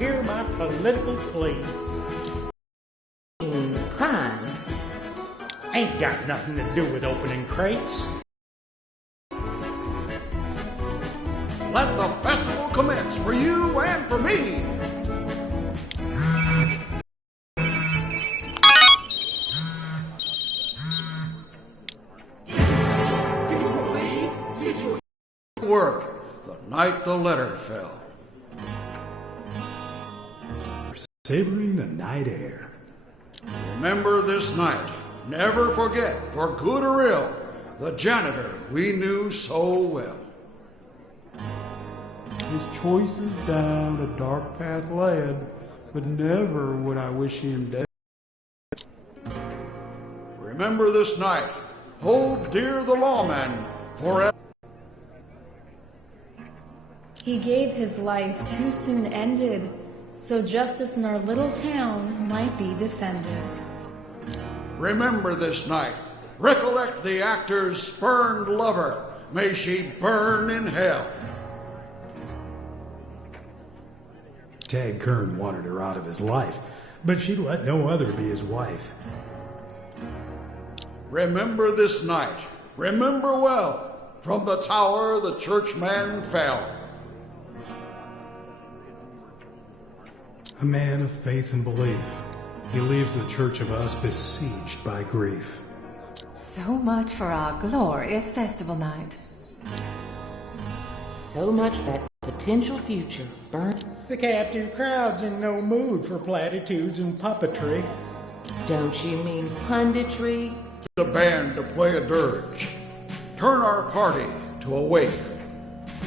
hear my political plea? Crime Ain't got nothing to do with opening crates. Let the festival commence for you and for me. Word, the night the letter fell. Savoring the night air. Remember this night. Never forget, for good or ill, the janitor we knew so well. His choices down a dark path led, but never would I wish him dead. Remember this night. Hold dear the lawman forever. He gave his life too soon ended, so justice in our little town might be defended. Remember this night. Recollect the actor's spurned lover. May she burn in hell. Tag Kern wanted her out of his life, but she let no other be his wife. Remember this night. Remember well. From the tower the churchman fell. A man of faith and belief, he leaves the church of us besieged by grief. So much for our glorious festival night. so much that potential future burnt. The captive crowd's in no mood for platitudes and puppetry. Don't you mean punditry? The band to play a dirge. Turn our party to a wake.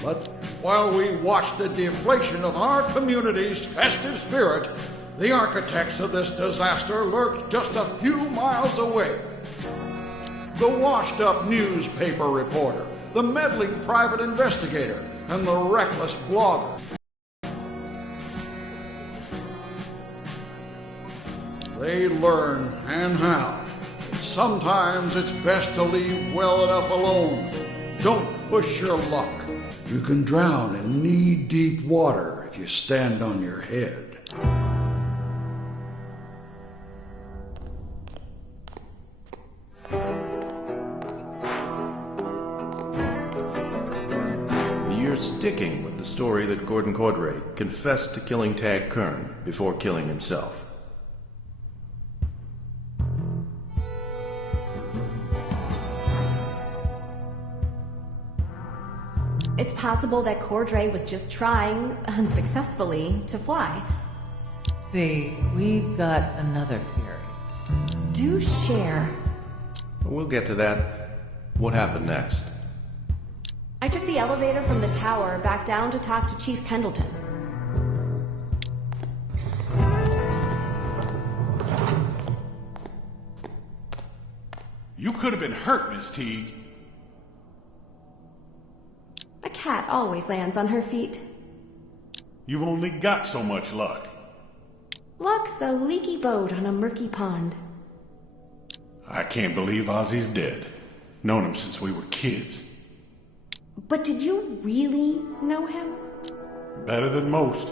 But while we watch the deflation of our community's festive spirit, the architects of this disaster lurk just a few miles away. The washed-up newspaper reporter, the meddling private investigator, and the reckless blogger. They learn, and how. Sometimes it's best to leave well enough alone. Don't push your luck. You can drown in knee-deep water if you stand on your head. You're sticking with the story that Gordon Cordray confessed to killing Tag Kern before killing himself. It's possible that Cordray was just trying, unsuccessfully, to fly. See, we've got another theory. Do share. We'll get to that. What happened next? I took the elevator from the tower back down to talk to Chief Pendleton. You could have been hurt, Miss Teague. A cat always lands on her feet. You've only got so much luck. Luck's a leaky boat on a murky pond. I can't believe Ozzy's dead. Known him since we were kids. But did you really know him? Better than most.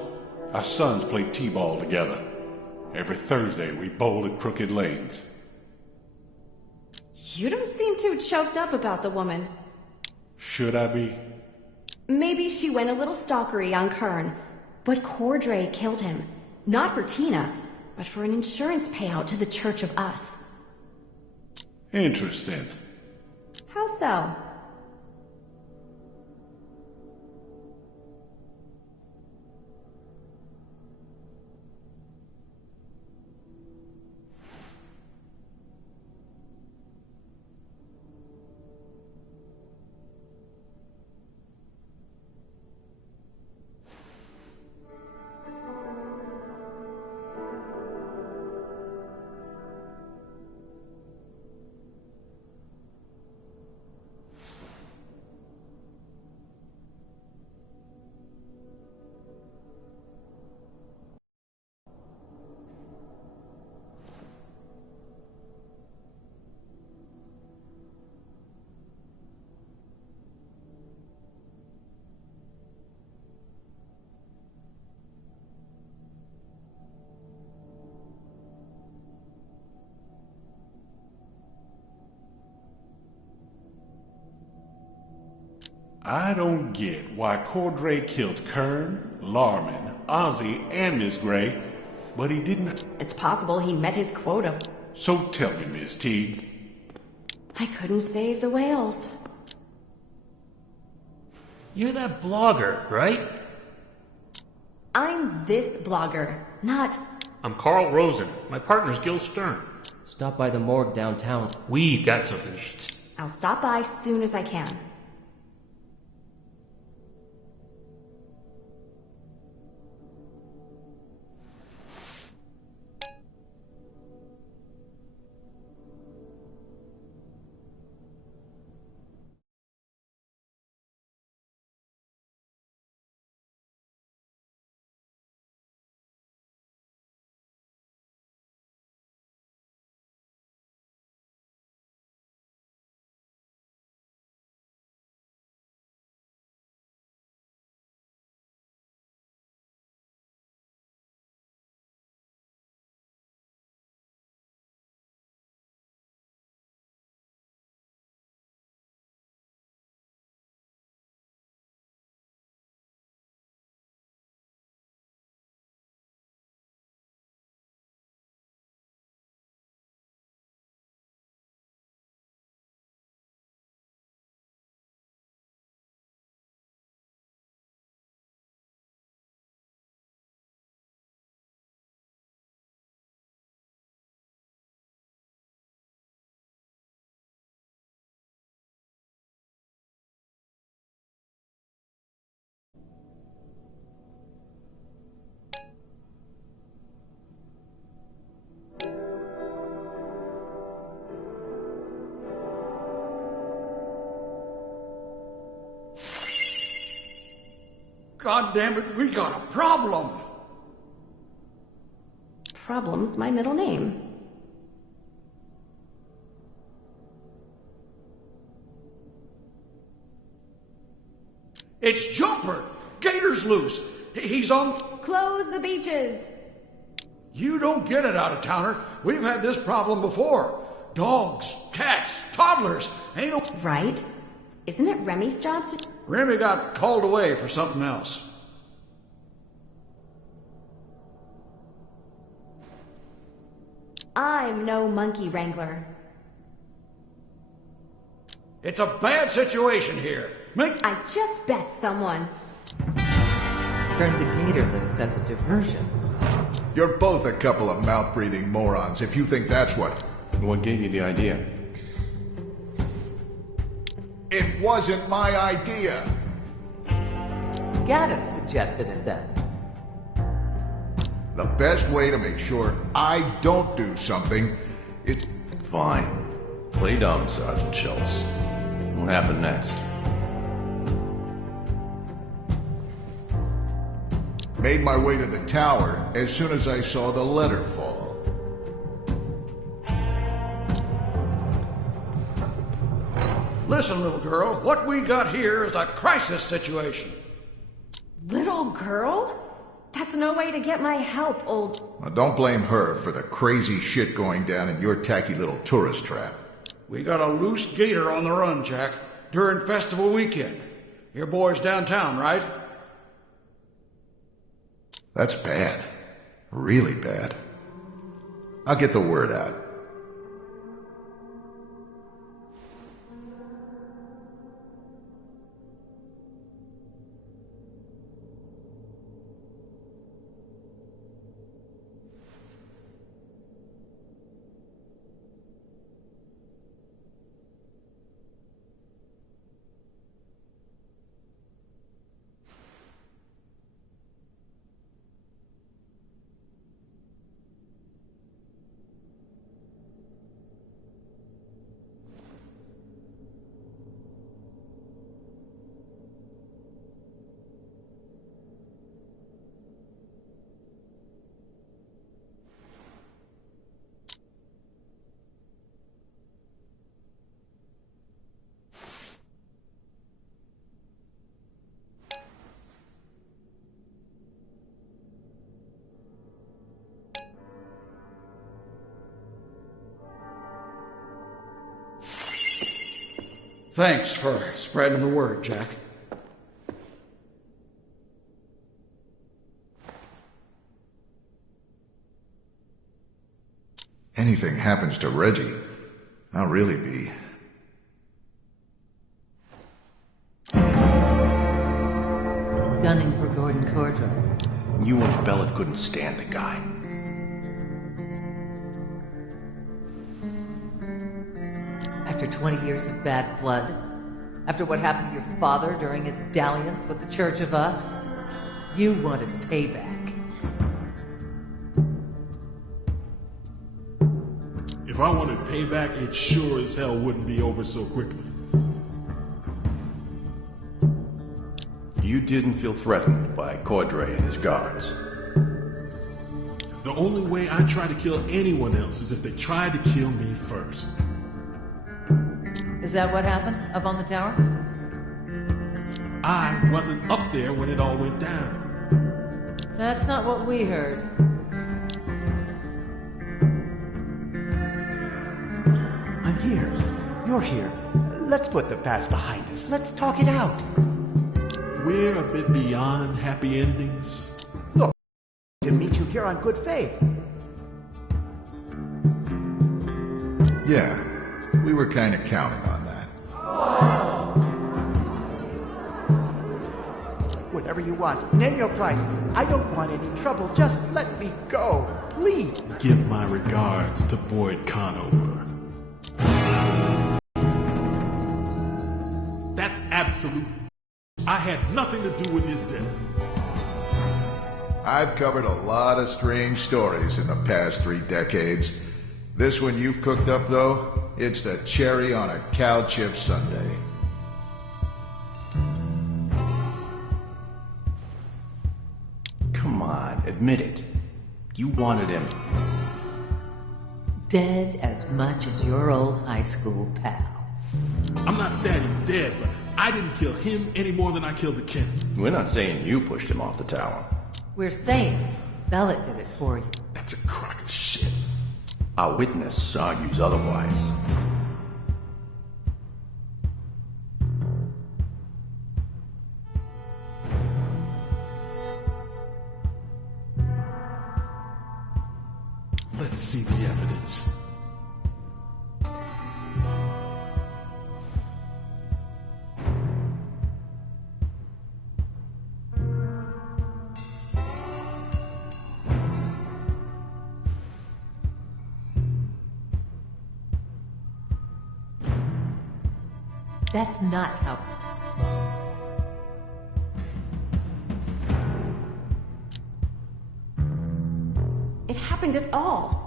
Our sons played t-ball together. Every Thursday we bowled at crooked lanes. You don't seem too choked up about the woman. Should I be? Maybe she went a little stalkery on Kern, but Cordray killed him. Not for Tina, but for an insurance payout to the Church of Us. Interesting. How so? I don't get why Cordray killed Kern, Larman, Ozzy, and Miss Gray, but he didn't... It's possible he met his quota. So tell me, Miss Teague. I couldn't save the whales. You're that blogger, right? I'm this blogger, not... I'm Carl Rosen. My partner's Gil Stern. Stop by the morgue downtown. We've got something. I'll stop by soon as I can. God damn it, we got a problem! Problem's my middle name. It's Jumper! Gator's loose! He's on... Close the beaches! You don't get it, out-of-towner. We've had this problem before. Dogs, cats, toddlers, ain't no... Right? Isn't it Remy's job to... Remy got called away for something else. I'm no monkey wrangler. It's a bad situation here. I just bet someone. Turned the gator loose as a diversion. You're both a couple of mouth-breathing morons if you think that's what... What gave you the idea? It wasn't my idea. Gaddis suggested it then. The best way to make sure I don't do something is... Fine. Play dumb, Sergeant Schultz. What happened next? Made my way to the tower as soon as I saw the letter fall. Listen, little girl, what we got here is a crisis situation. Little girl? That's no way to get my help, old... Now, don't blame her for the crazy shit going down in your tacky little tourist trap. We got a loose gator on the run, Jack, during festival weekend. Your boy's downtown, right? That's bad. Really bad. I'll get the word out. Thanks for spreading the word, Jack. anything happens to Reggie, I'll really be... Gunning for Gordon Cordray. You and Bellet couldn't stand the guy. After 20 years of bad blood, after what happened to your father during his dalliance with the Church of Us, you wanted payback. If I wanted payback, it sure as hell wouldn't be over so quickly. You didn't feel threatened by Cordray and his guards. The only way I try to kill anyone else is if they tried to kill me first. Is that what happened up on the tower? I wasn't up there when it all went down. That's not what we heard. I'm here. You're here. Let's put the past behind us. Let's talk it out. We're a bit beyond happy endings. Look, to meet you here on good faith. Yeah, we were kind of counting on that. Whatever you want. Name your price. I don't want any trouble. Just let me go. Please. Give my regards to Boyd Conover. That's absolute. I had nothing to do with his death. I've covered a lot of strange stories in the past 3 decades. This one you've cooked up, though, it's the cherry on a cow chip sundae. Come on, admit it. You wanted him. Dead as much as your old high school pal. I'm not sad he's dead, but I didn't kill him any more than I killed the Kennedy. We're not saying you pushed him off the tower. We're saying Bellet did it for you. That's a crock of shit. Our witness argues otherwise. Let's see the evidence. That's not how... It happened at all.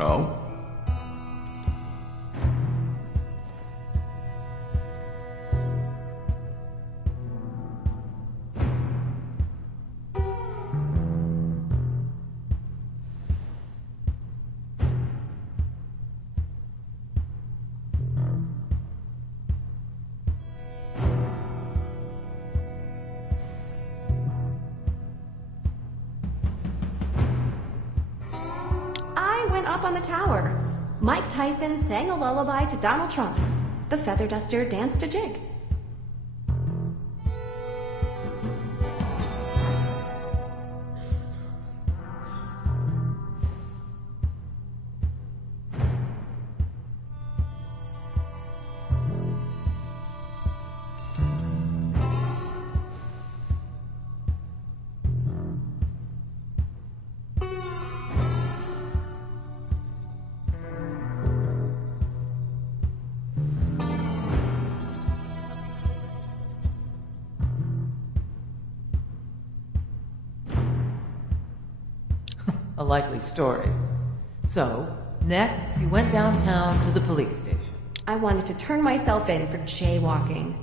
Oh? Up on the tower. Mike Tyson sang a lullaby to Donald Trump. The feather duster danced a jig. A likely story. So, next, you went downtown to the police station. I wanted to turn myself in for jaywalking.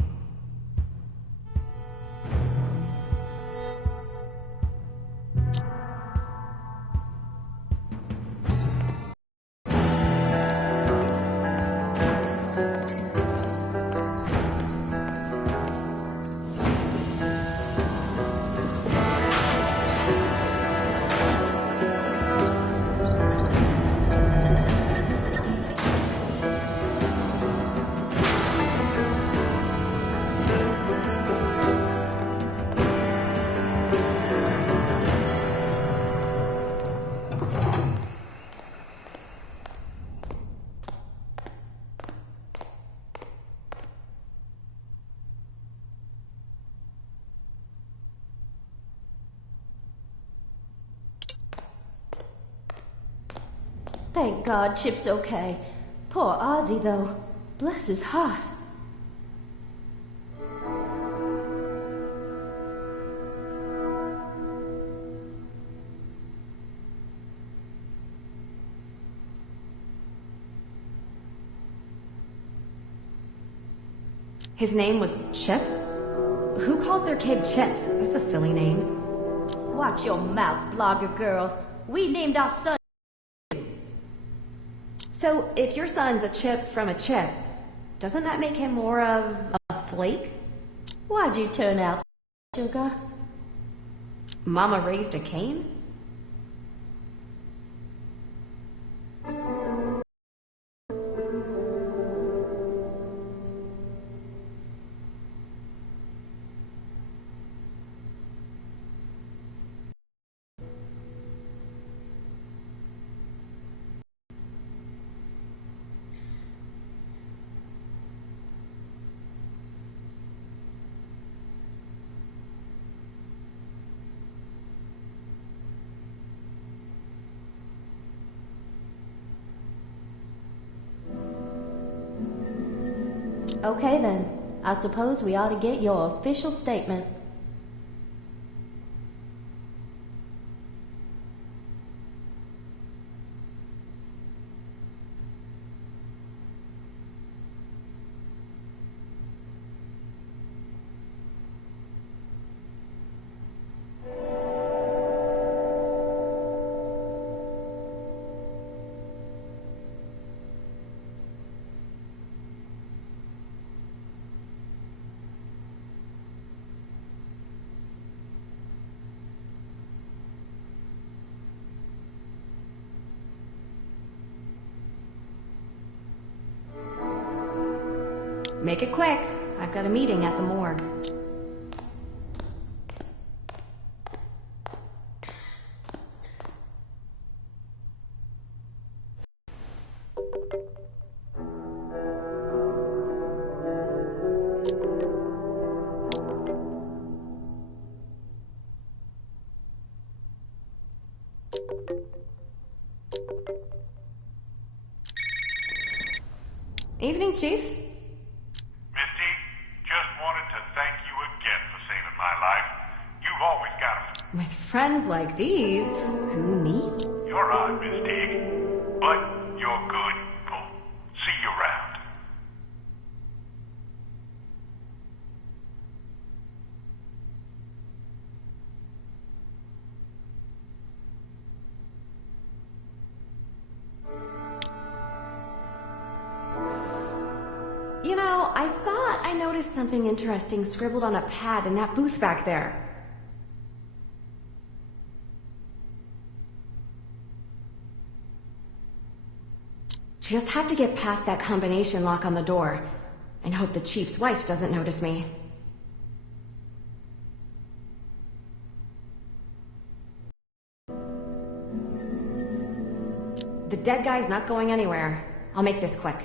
Thank God Chip's okay. Poor Ozzy, though. Bless his heart. His name was Chip? Who calls their kid Chip? That's a silly name. Watch your mouth, blogger girl. We named our son. So, if your son's a chip from a chip, doesn't that make him more of a flake? Why'd you turn out, sugar? Mama raised a cane? Okay then. I suppose we ought to get your official statement. Make it quick. I've got a meeting at the morgue. Evening, Chief. Misty, just wanted to thank you again for saving my life. You've always got a... With friends like these, who needs? You're odd, Miss Tig, but you're good people. See you around. You know, I thought I noticed something interesting scribbled on a pad in that booth back there. Just have to get past that combination lock on the door and hope the chief's wife doesn't notice me. The dead guy's not going anywhere. I'll make this quick.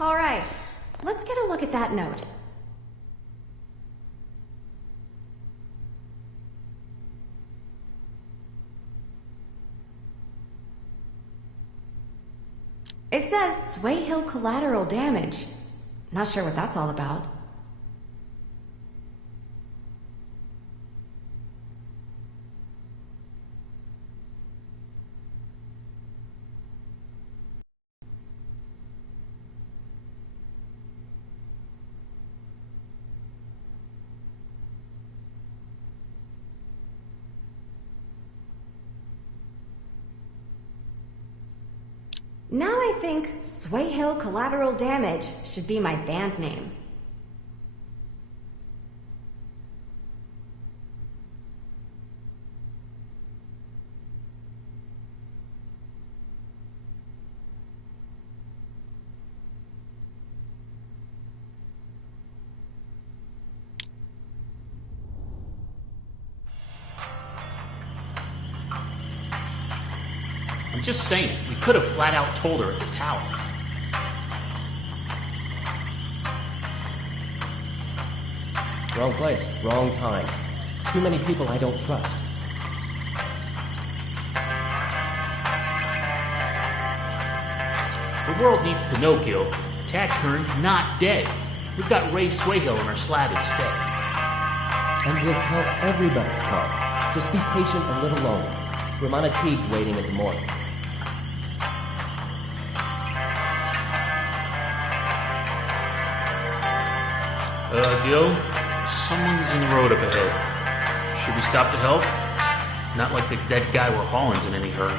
All right, let's get a look at that note. It says Sway Hill collateral damage. Not sure what that's all about. Now I think Sway Hill Collateral Damage should be my band name. I'm just saying, we could have flat out told her at the tower. Wrong place, wrong time. Too many people I don't trust. The world needs to know, Gil. Tad Kern's not dead. We've got Ray Swayhill in our slab instead. And we'll tell everybody, Carl. Just be patient a little longer. Romana Teague's waiting at the morgue. Gil, someone's in the road up ahead. Should we stop to help? Not like the dead guy we're hauling's in any hurry.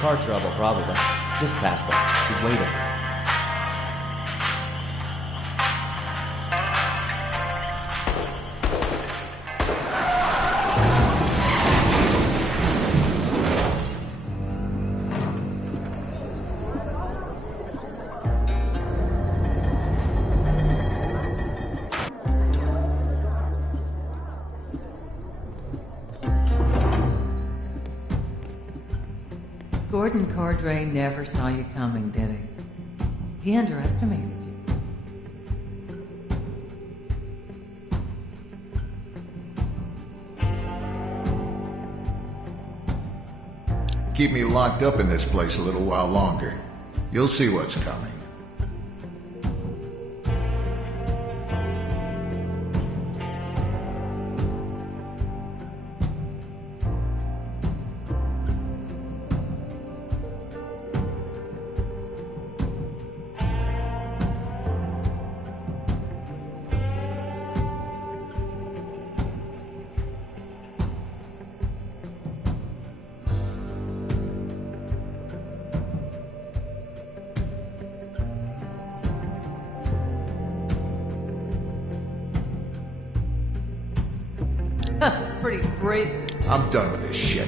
Car trouble, probably. Just past them. She's waiting. Gordon Cordray never saw you coming, did he? He underestimated you. Keep me locked up in this place a little while longer. You'll see what's coming. Pretty brazen. I'm done with this shit.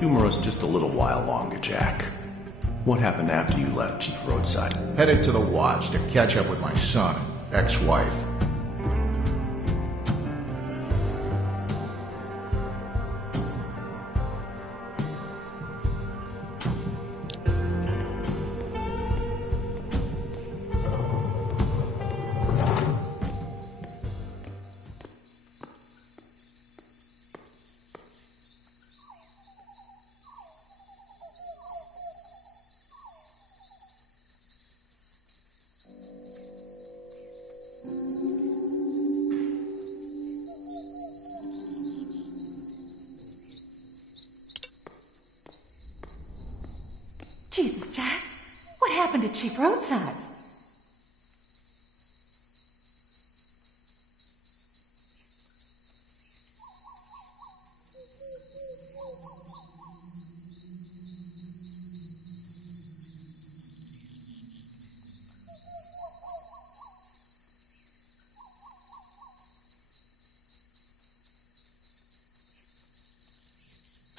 Humor us just a little while longer, Jack. What happened after you left Chief Roadside? Headed to the Watch to catch up with my son and ex-wife. Jesus, Jack. What happened to Chief Roadsides?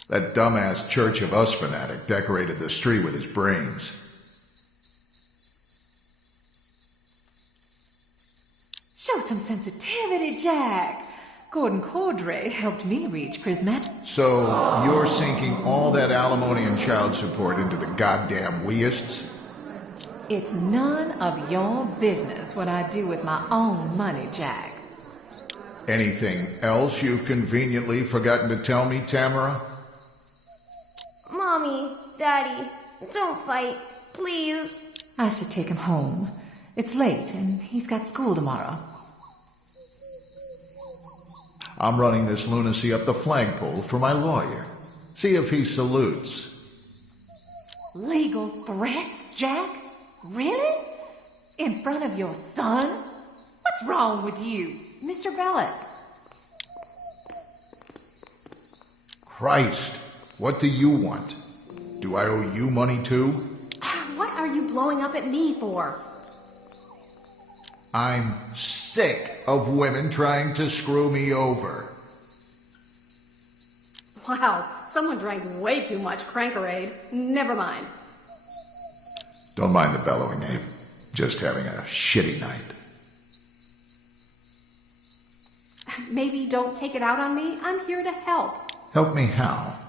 That dumbass Church of Us fanatic decorated the street with his brains. Show some sensitivity, Jack. Gordon Cordray helped me reach Prismatic. So, you're sinking all that alimony and child support into the goddamn weists? It's none of your business what I do with my own money, Jack. Anything else you've conveniently forgotten to tell me, Tamara? Mommy, Daddy, don't fight, please. I should take him home. It's late, and he's got school tomorrow. I'm running this lunacy up the flagpole for my lawyer. See if he salutes. Legal threats, Jack? Really? In front of your son? What's wrong with you, Mr. Bellick? Christ, what do you want? Do I owe you money too? What are you blowing up at me for? I'm sick of women trying to screw me over. Wow, someone drank way too much Crankerade. Never mind. Don't mind the bellowing, Abe. Just having a shitty night. Maybe don't take it out on me. I'm here to help. Help me how?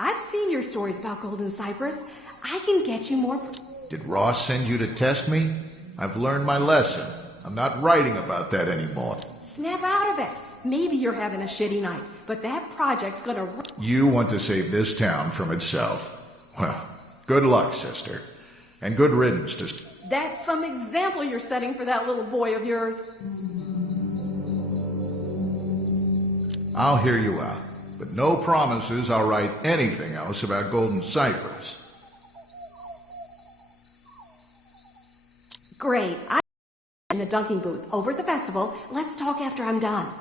I've seen your stories about Golden Cypress. I can get you more... Did Ross send you to test me? I've learned my lesson. I'm not writing about that anymore. Snap out of it. Maybe you're having a shitty night, but that project's gonna... You want to save this town from itself. Well, good luck, sister. And good riddance to... That's some example you're setting for that little boy of yours. I'll hear you out, but no promises I'll write anything else about Golden Cypress. Great. I'm in the dunking booth over at the festival. Let's talk after I'm done.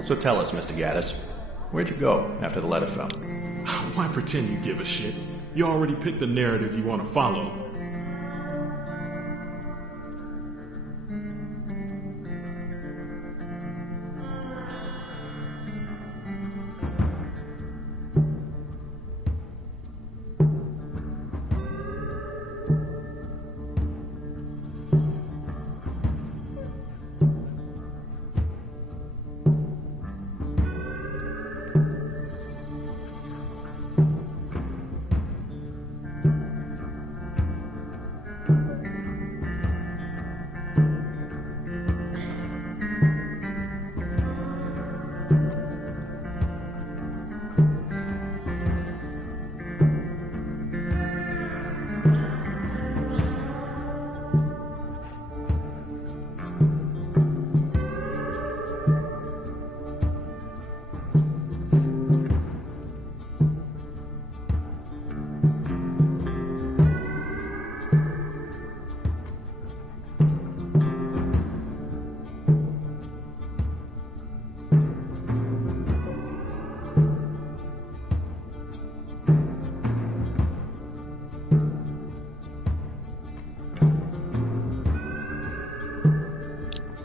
So tell us, Mr. Gaddis, where'd you go after the letter fell? Why pretend you give a shit? You already picked the narrative you want to follow.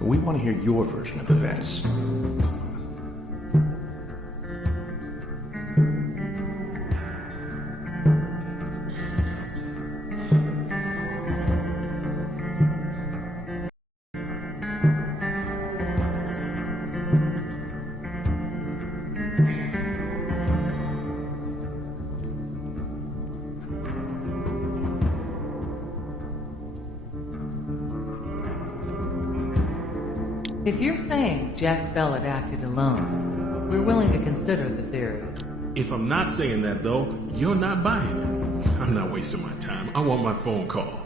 We want to hear your version of events. If you're saying Jack Bellet acted alone, we're willing to consider the theory. If I'm not saying that, though, you're not buying it. I'm not wasting my time. I want my phone call.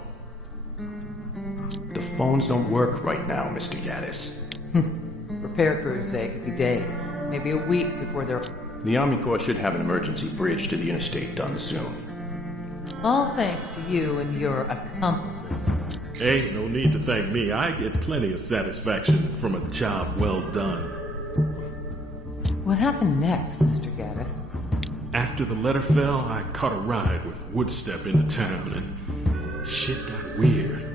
The phones don't work right now, Mr. Gaddis. Repair crews say it could be days, maybe a week before they're... The Army Corps should have an emergency bridge to the interstate done soon. All thanks to you and your accomplices. Hey, no need to thank me. I get plenty of satisfaction from a job well done. What happened next, Mr. Gaddis? After the letter fell, I caught a ride with Woodstep into town, and shit got weird.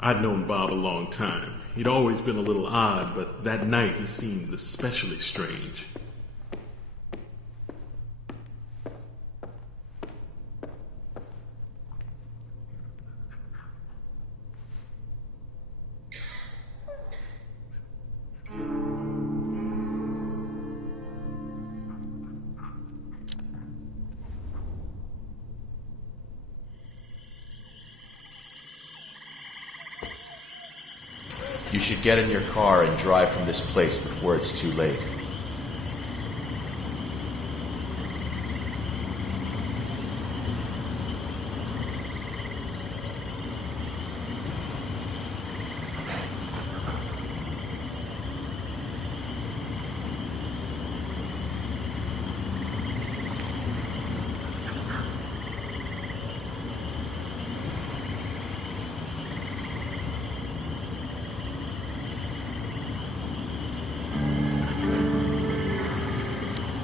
I'd known Bob a long time. He'd always been a little odd, but that night he seemed especially strange. You should get in your car and drive from this place before it's too late.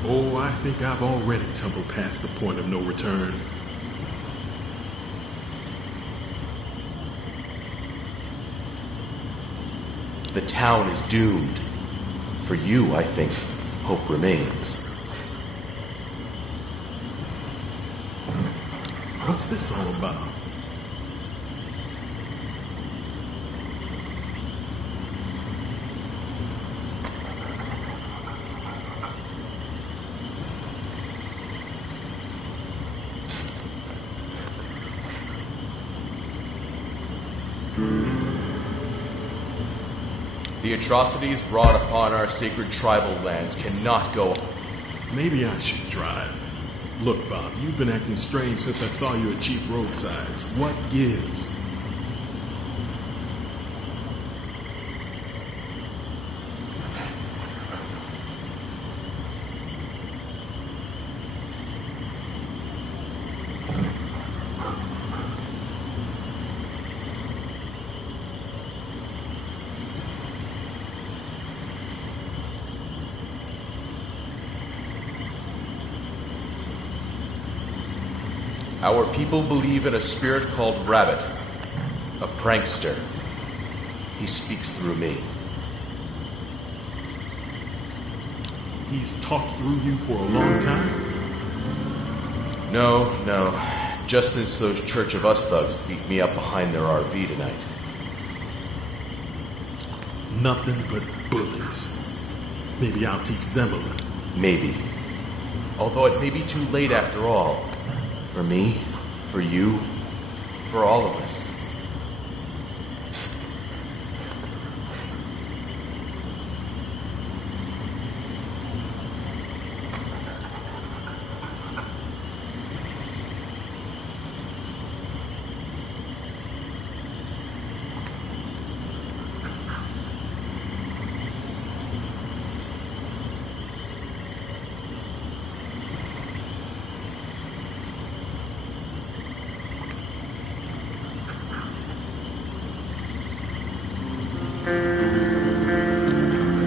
Oh, I think I've already tumbled past the point of no return. The town is doomed. For you, I think, hope remains. What's this all about? The atrocities wrought upon our sacred tribal lands cannot go on. Maybe I should drive. Look, Bob, you've been acting strange since I saw you at Chief Roadside's. What gives? Our people believe in a spirit called Rabbit, a prankster. He speaks through me. He's talked through you for a long time? No. Just since those Church of Us thugs beat me up behind their RV tonight. Nothing but bullies. Maybe I'll teach them a lesson. Maybe. Although it may be too late after all. For me, for you, for all of us.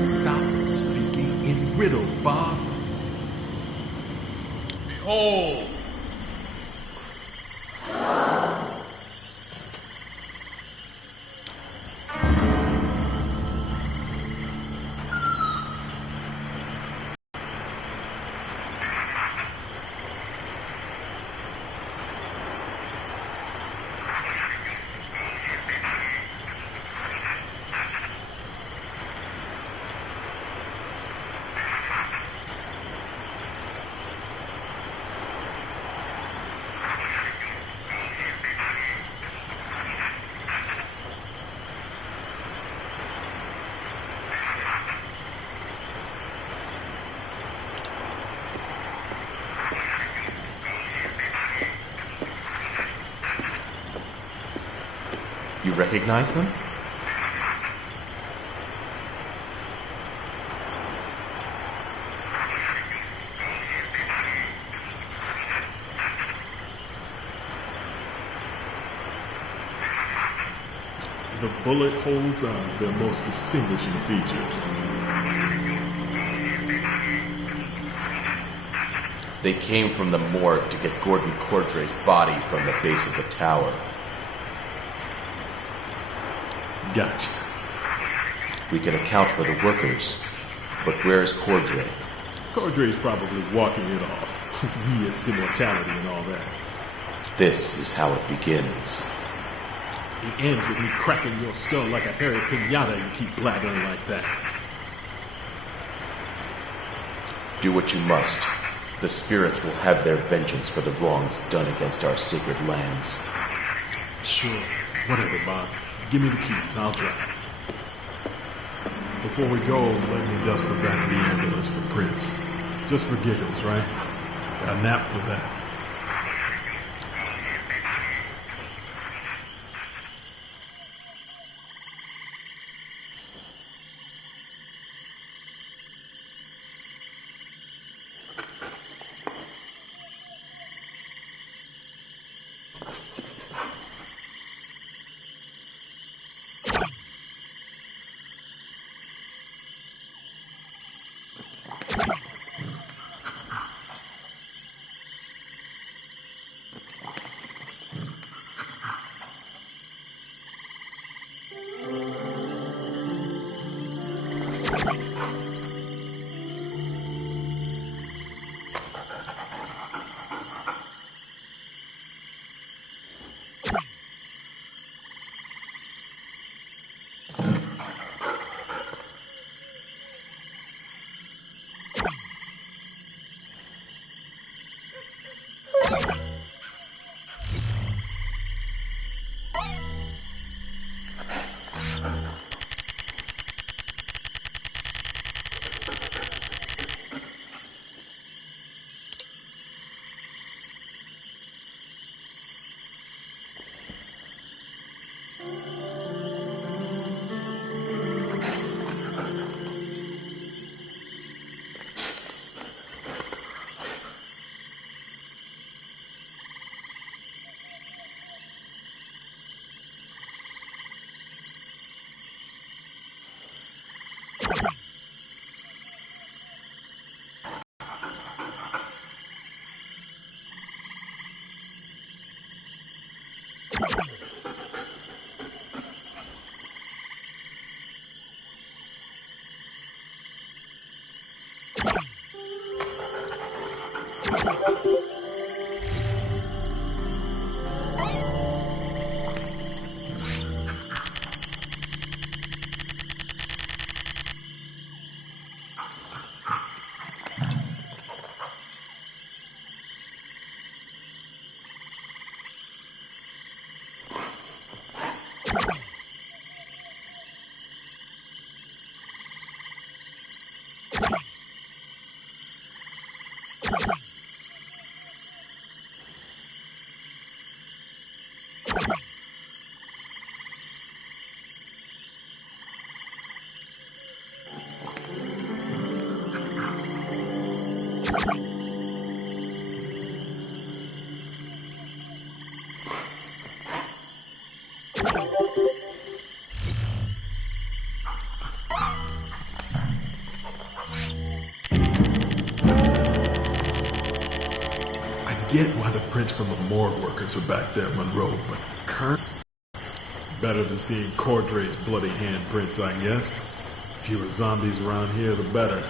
Stop speaking in riddles, Bob. Behold! You recognize them? The bullet holes are their most distinguishing features. They came from the morgue to get Gordon Cordray's body from the base of the tower. Gotcha. We can account for the workers, but where's Cordray? Cordray's probably walking it off. Re-est immortality and all that. This is how it begins. It ends with me cracking your skull like a hairy pinata. You keep blathering like that. Do what you must. The spirits will have their vengeance for the wrongs done against our sacred lands. Sure. Whatever, Bob. Give me the keys. I'll drive. Before we go, let me dust the back of the ambulance for Prince. Just for giggles, right? Got a nap for that. Get why the prints from the morgue workers are back there, Monroe, but curse? Better than seeing Cordray's bloody handprints, I guess. Fewer zombies around here, the better.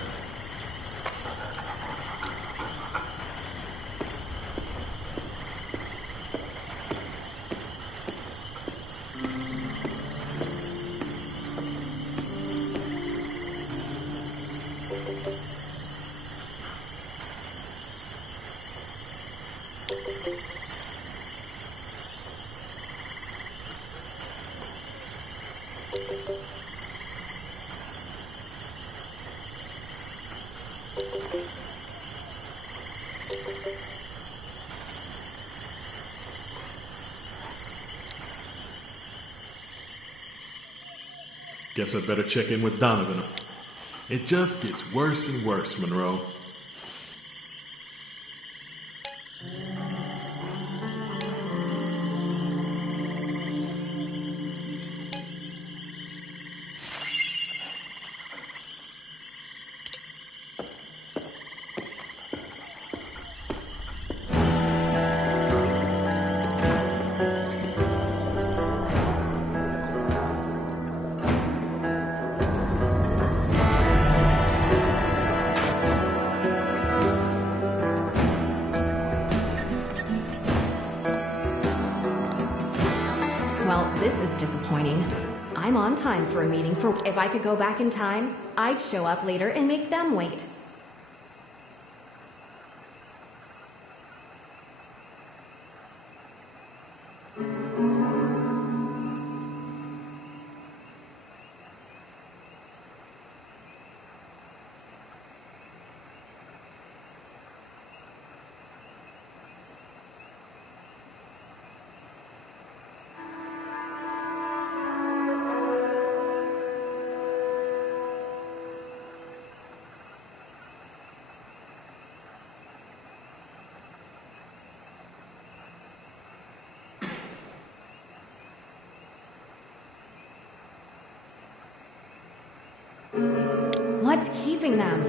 Guess I better check in with Donovan. It just gets worse and worse, Monroe. Well, this is disappointing. I'm on time for a meeting for... If I could go back in time, I'd show up later and make them wait. What's keeping them?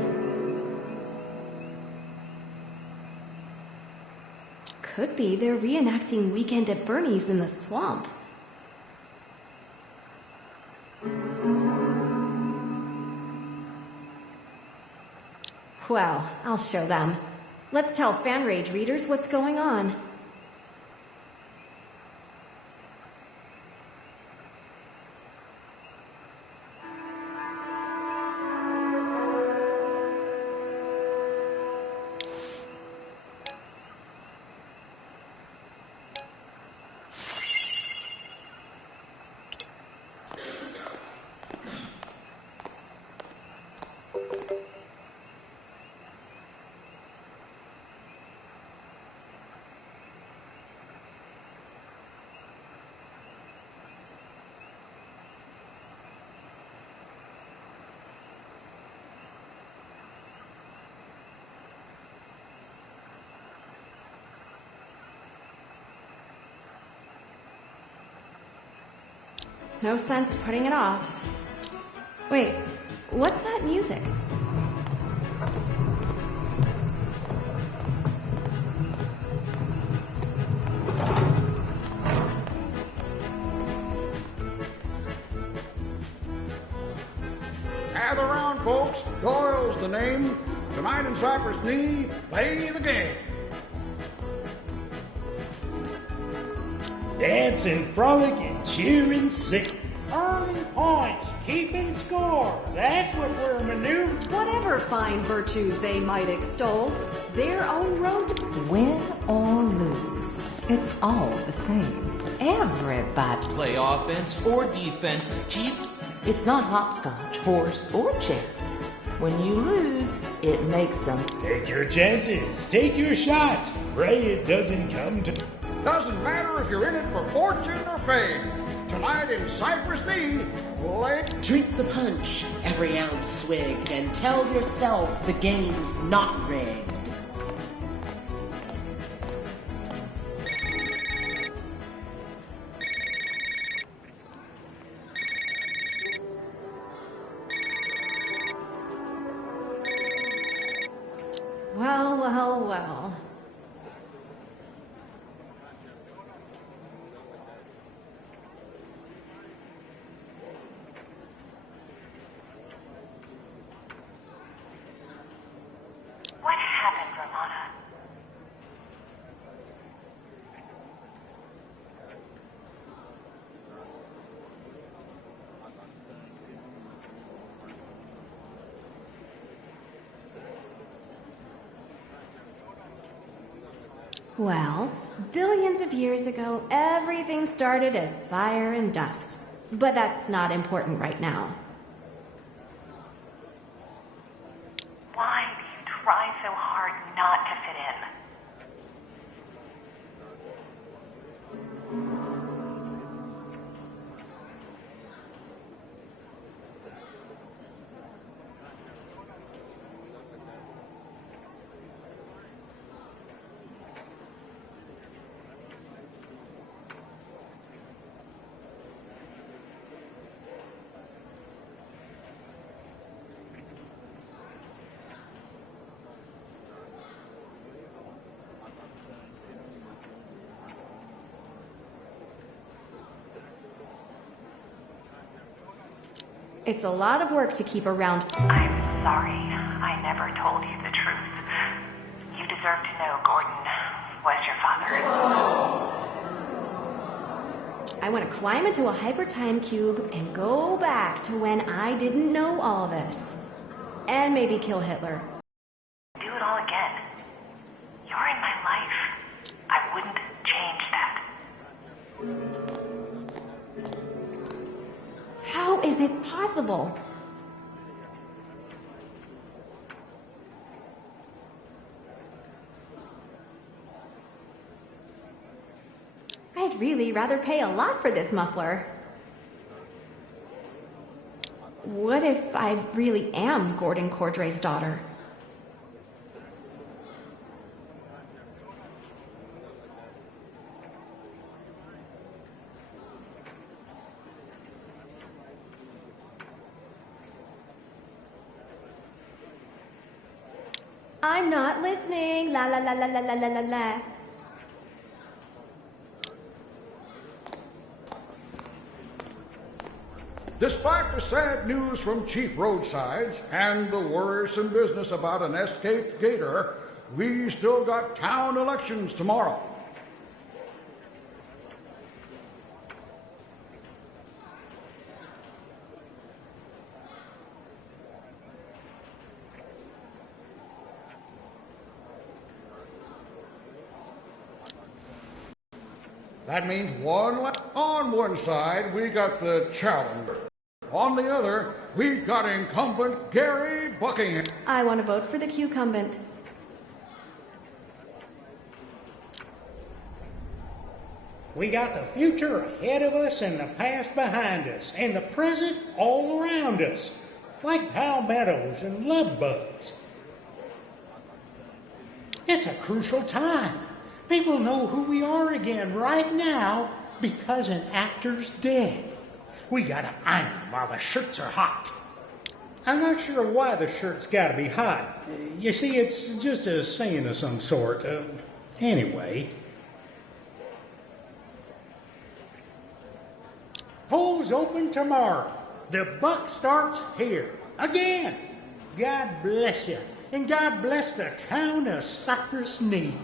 Could be they're reenacting Weekend at Bernie's in the swamp. Well, I'll show them. Let's tell Fan Rage readers what's going on. No sense putting it off. Wait, what's that music? Gather round, folks. Doyle's the name. Tonight in Cypress Knee, play the game. Dance and frolic and cheer and sing. Earning points, keeping score. That's what we're maneuvering. Whatever fine virtues they might extol, their own road to win or lose. It's all the same. Everybody. Play offense or defense. Keep. It's not hopscotch, horse, or chess. When you lose, it makes them. Take your chances. Take your shot. Pray it doesn't come to... Doesn't matter if you're in it for fortune or fame. Tonight in Cypress Knee, play... Drink the punch, every ounce swigged, and tell yourself the game's not rigged. Well, well, well. What happened, Romana? Well, billions of years ago, everything started as fire and dust. But that's not important right now. Why do you try so hard not to fit in? It's a lot of work to keep around. I'm sorry. I never told you the truth. You deserve to know Gordon was your father. I want to climb into a hyper time cube and go back to when I didn't know all this. And maybe kill Hitler. Do it all again. You're in my life. I wouldn't change that. How is it possible? I'd really rather pay a lot for this muffler. What if I really am Gordon Cordray's daughter? I'm not listening. La la la la la la la la la. Despite the sad news from Chief Roadsides and the worrisome business about an escaped gator, we still got town elections tomorrow. That means on one side, we got the challenger. On the other, we've got incumbent Gary Buckingham. I want to vote for the cucumbent. We got the future ahead of us and the past behind us, and the present all around us, like palmettos and love bugs. It's a crucial time. People know who we are again right now because an actor's dead. We gotta iron while the shirts are hot. I'm not sure why the shirt's gotta be hot. You see, it's just a saying of some sort. Anyway. Polls open tomorrow. The buck starts here. Again. God bless you. And God bless the town of Cypress Knee.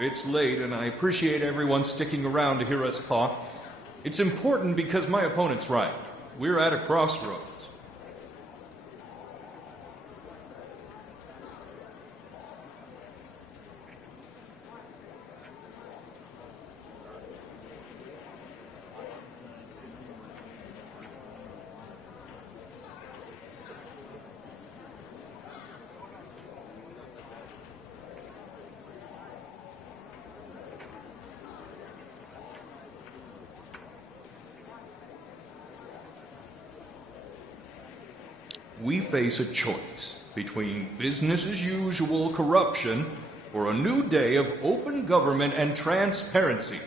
It's late, and I appreciate everyone sticking around to hear us talk. It's important because my opponent's right. We're at a crossroads. We face a choice between business as usual corruption or a new day of open government and transparency.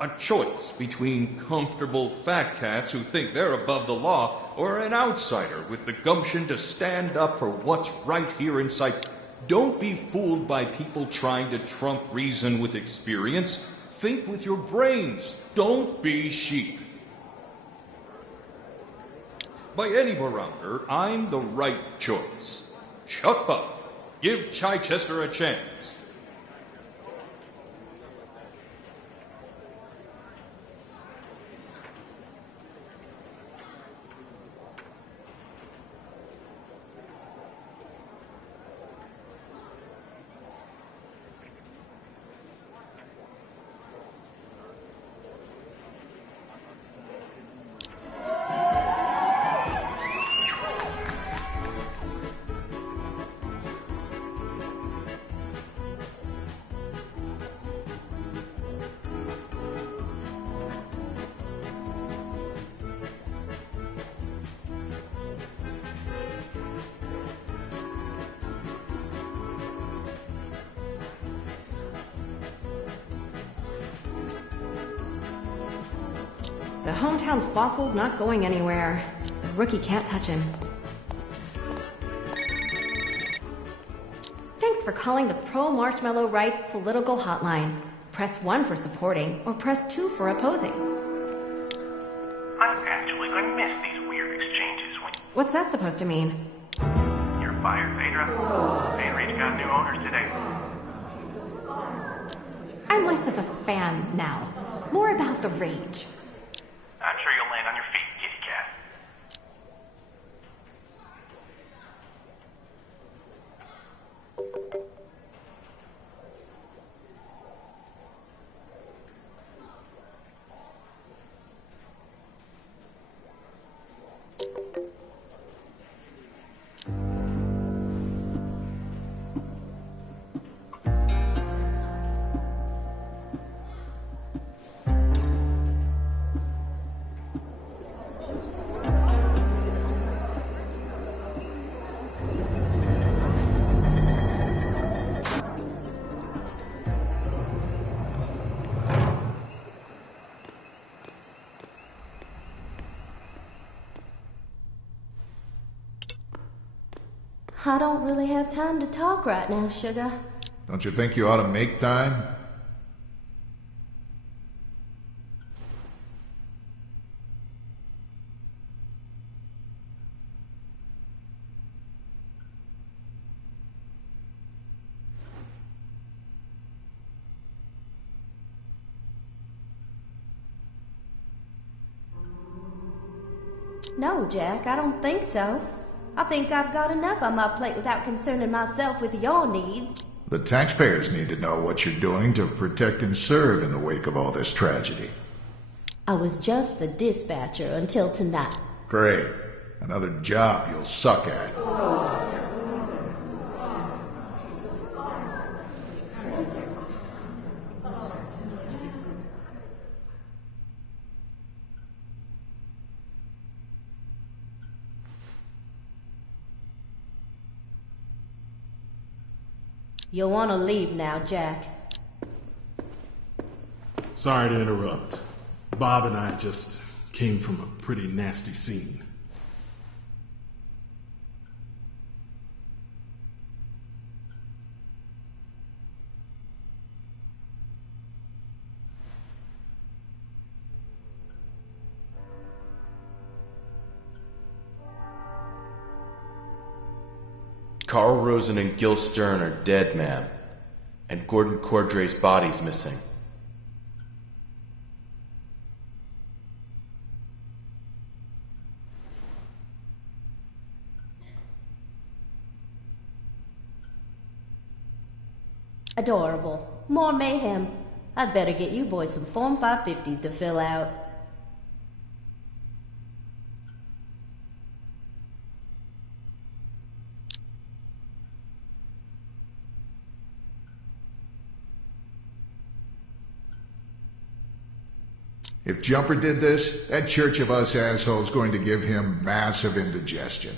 A choice between comfortable fat cats who think they're above the law or an outsider with the gumption to stand up for what's right here in sight. Don't be fooled by people trying to trump reason with experience. Think with your brains. Don't be sheep. By any barometer, I'm the right choice. Chuck up. Give Chichester a chance. The hometown fossil's not going anywhere. The rookie can't touch him. Thanks for calling the Pro-Marshmallow Rights Political Hotline. Press 1 for supporting, or press 2 for opposing. I miss these weird exchanges when What's that supposed to mean? you're fired, Phaedra. Phaedra got new owners today. I'm less of a fan now. More about the rage. I'm sure you'll land on your feet, kitty cat. I don't really have time to talk right now, sugar. Don't you think you ought to make time? No, Jack, I don't think so. I think I've got enough on my plate without concerning myself with your needs. The taxpayers need to know what you're doing to protect and serve in the wake of all this tragedy. I was just the dispatcher until tonight. Great. Another job you'll suck at. You'll want to leave now, Jack. Sorry to interrupt. Bob and I just came from a pretty nasty scene. Carl Rosen and Gil Stern are dead, ma'am. And Gordon Cordray's body's missing. Adorable. More mayhem. I'd better get you boys some Form 550s to fill out. If Jumper did this, that Church of Us asshole's going to give him massive indigestion.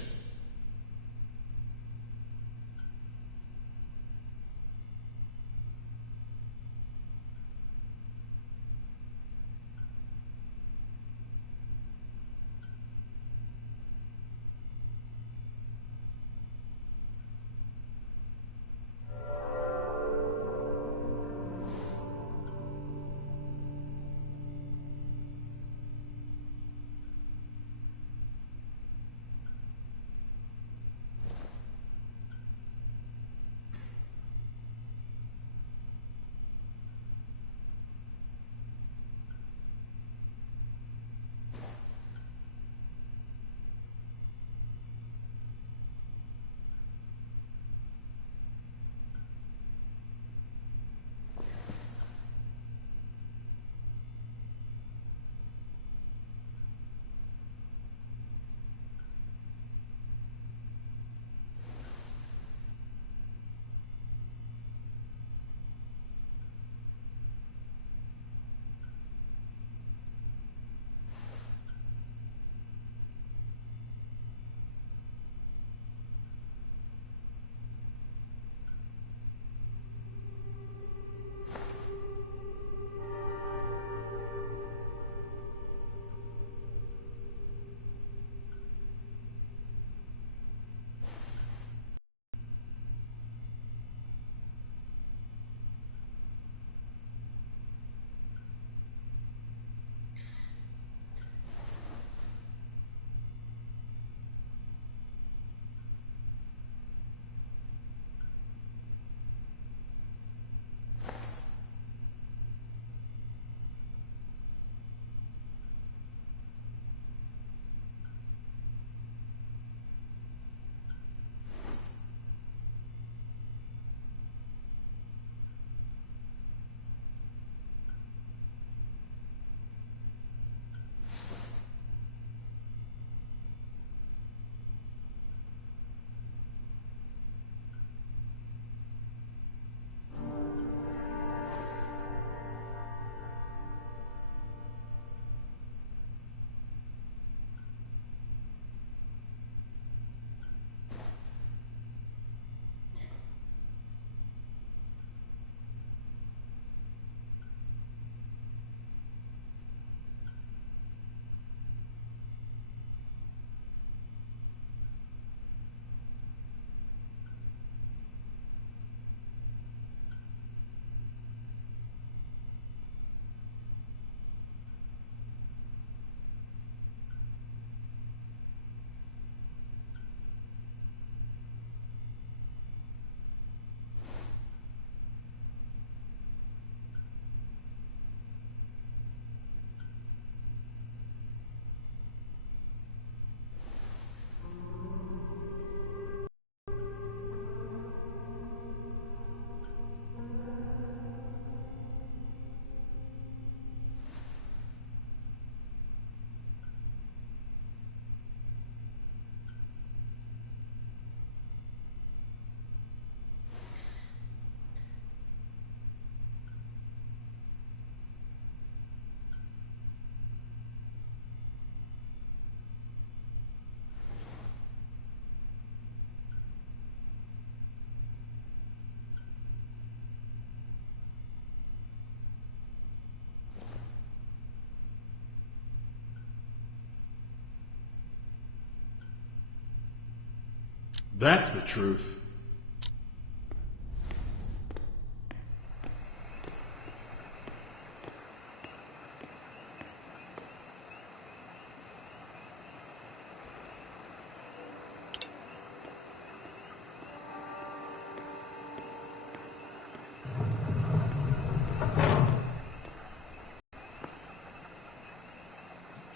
That's the truth.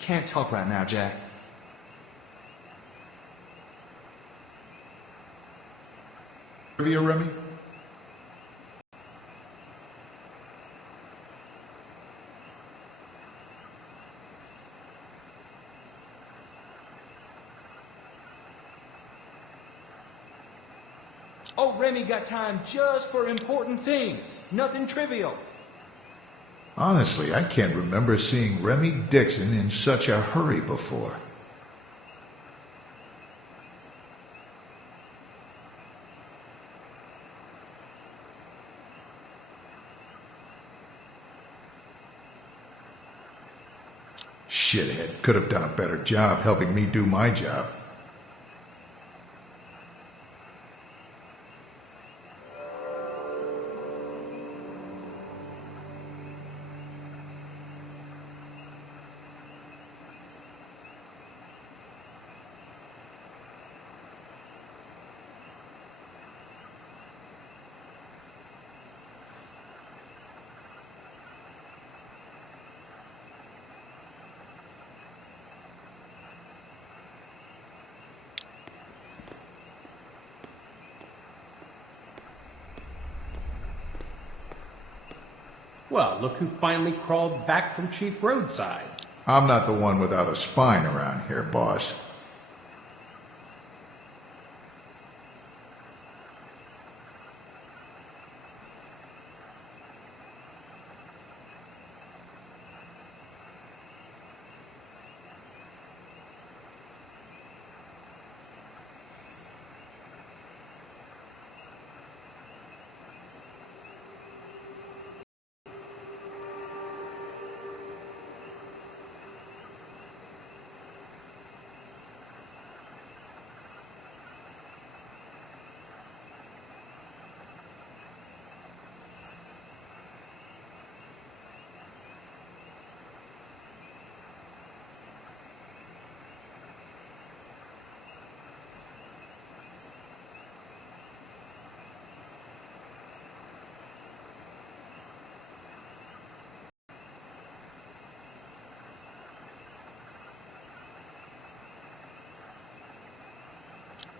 Can't talk right now, Jack. Trivia, Remy? Oh, Remy got time just for important things. Nothing trivial. Honestly, I can't remember seeing Remy Dixon in such a hurry before. Shithead could have done a better job helping me do my job. Well, look who finally crawled back from Chief Roadside. I'm not the one without a spine around here, boss.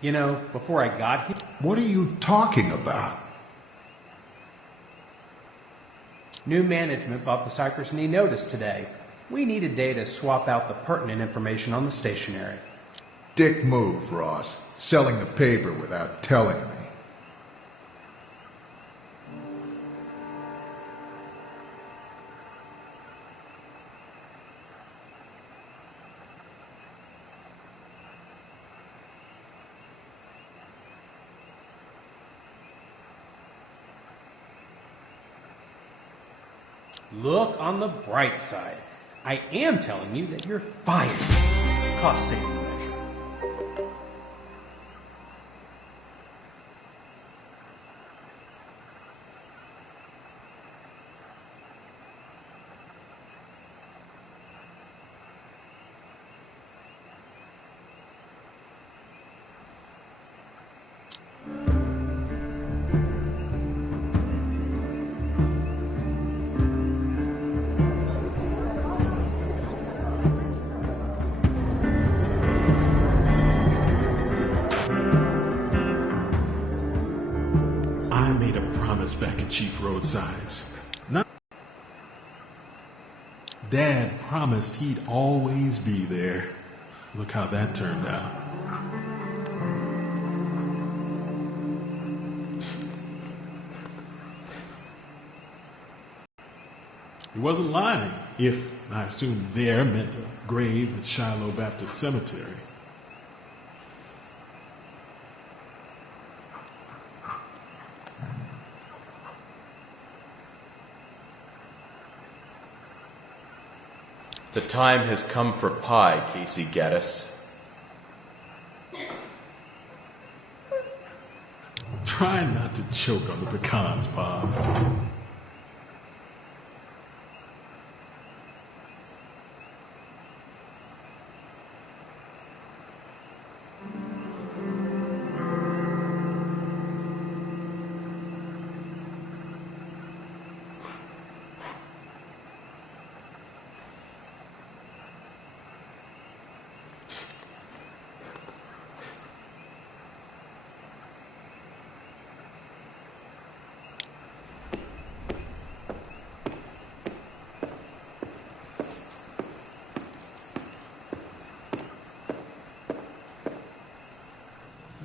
You know, before I got here... What are you talking about? New management bought the Cypress Knee Notice today. We need a day to swap out the pertinent information on the stationery. Dick move, Ross. Selling the paper without telling me. Look on the bright side. I am telling you that you're fired. Cost-saving measure. Back at Chief Roadsides. Dad promised he'd always be there. Look how that turned out. He wasn't lying, if I assume there meant a grave at Shiloh Baptist Cemetery. The time has come for pie, Casey Gaddis. Try not to choke on the pecans, Bob.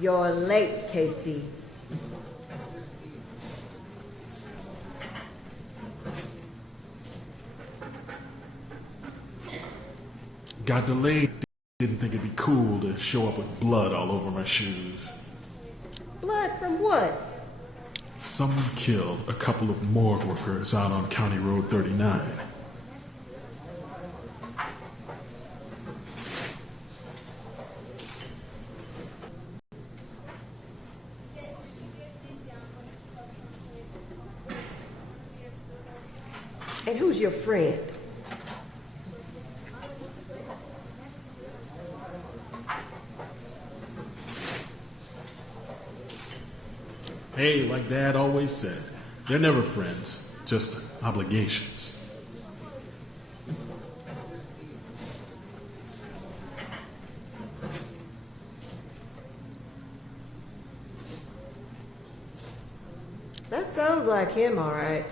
You're late, Casey. Got delayed. Didn't think it'd be cool to show up with blood all over my shoes. Blood from what? Someone killed a couple of morgue workers out on County Road 39. And who's your friend? Hey, like Dad always said, they're never friends, just obligations. That sounds like him, all right.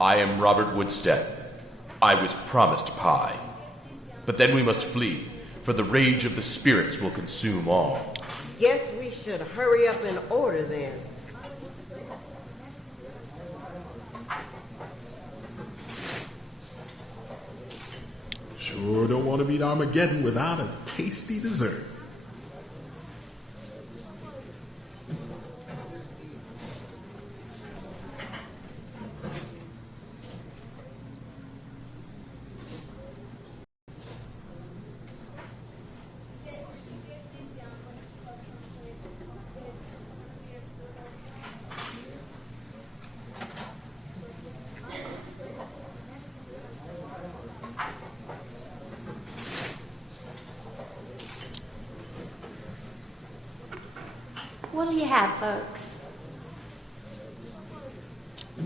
I am Robert Woodstead. I was promised pie. But then we must flee, for the rage of the spirits will consume all. Guess we should hurry up and order then. Sure don't want to beat Armageddon without a tasty dessert. What'll you have, folks?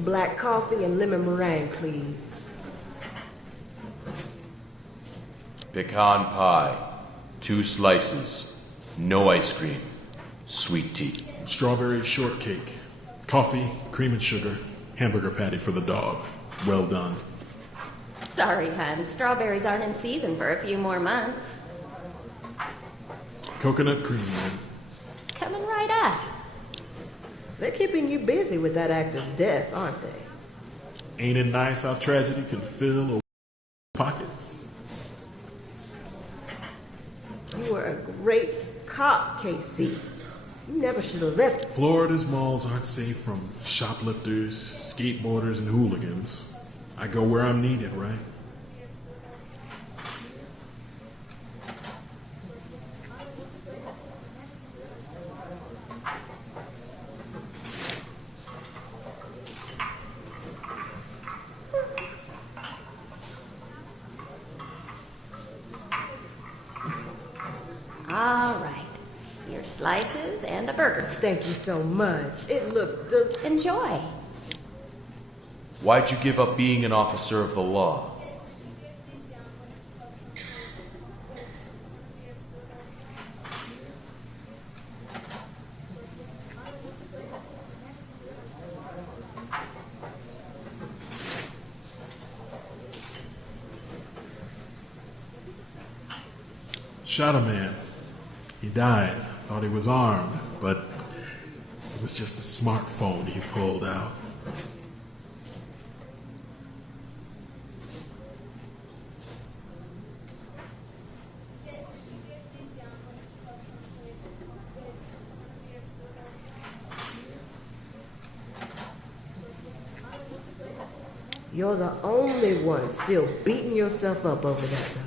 Black coffee and lemon meringue, please. Pecan pie. 2 slices. No ice cream. Sweet tea. Strawberry shortcake. Coffee, cream and sugar. Hamburger patty for the dog. Well done. Sorry, hon. Strawberries aren't in season for a few more months. Coconut cream, man. Coming right up. They're keeping you busy with that act of death, aren't they? Ain't it nice how tragedy can fill pockets? You were a great cop, Casey. You never should have left. Florida's malls aren't safe from shoplifters, skateboarders, and hooligans. I go where I'm needed, right? All right. Your slices and a burger. Thank you so much. It looks good. Enjoy. Why'd you give up being an officer of the law? Shot a man. He died. Thought he was armed, but was just a smartphone he pulled out. You're the only one still beating yourself up over that, though.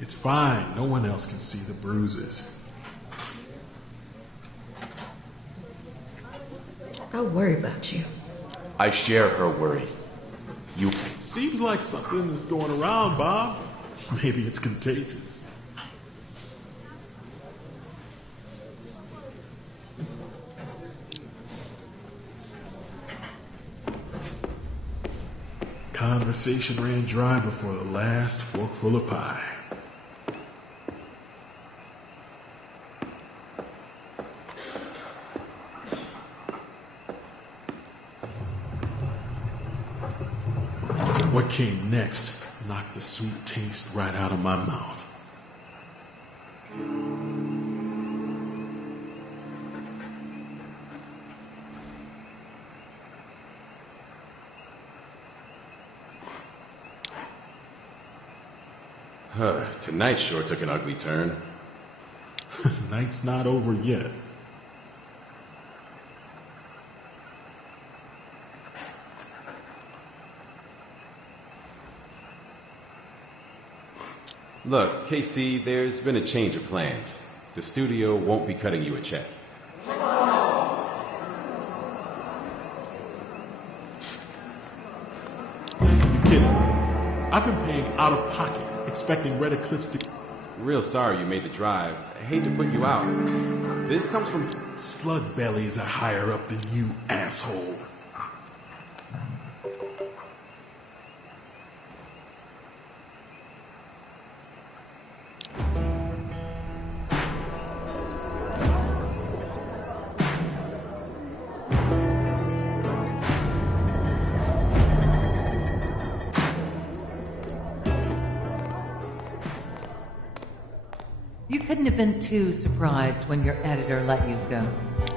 It's fine. No one else can see the bruises. I worry about you. I share her worry. You... Seems like something is going around, Bob. Maybe it's contagious. Conversation ran dry before the last forkful of pie. What came next knocked the sweet taste right out of my mouth. Tonight sure took an ugly turn. Night's not over yet. Look, KC, there's been a change of plans. The studio won't be cutting you a check. You're kidding me. I've been paying out of pocket, expecting Red Eclipse to... Real sorry you made the drive. I hate to put you out. This comes from... Slug bellies are higher up than you, asshole. You couldn't have been too surprised when your editor let you go.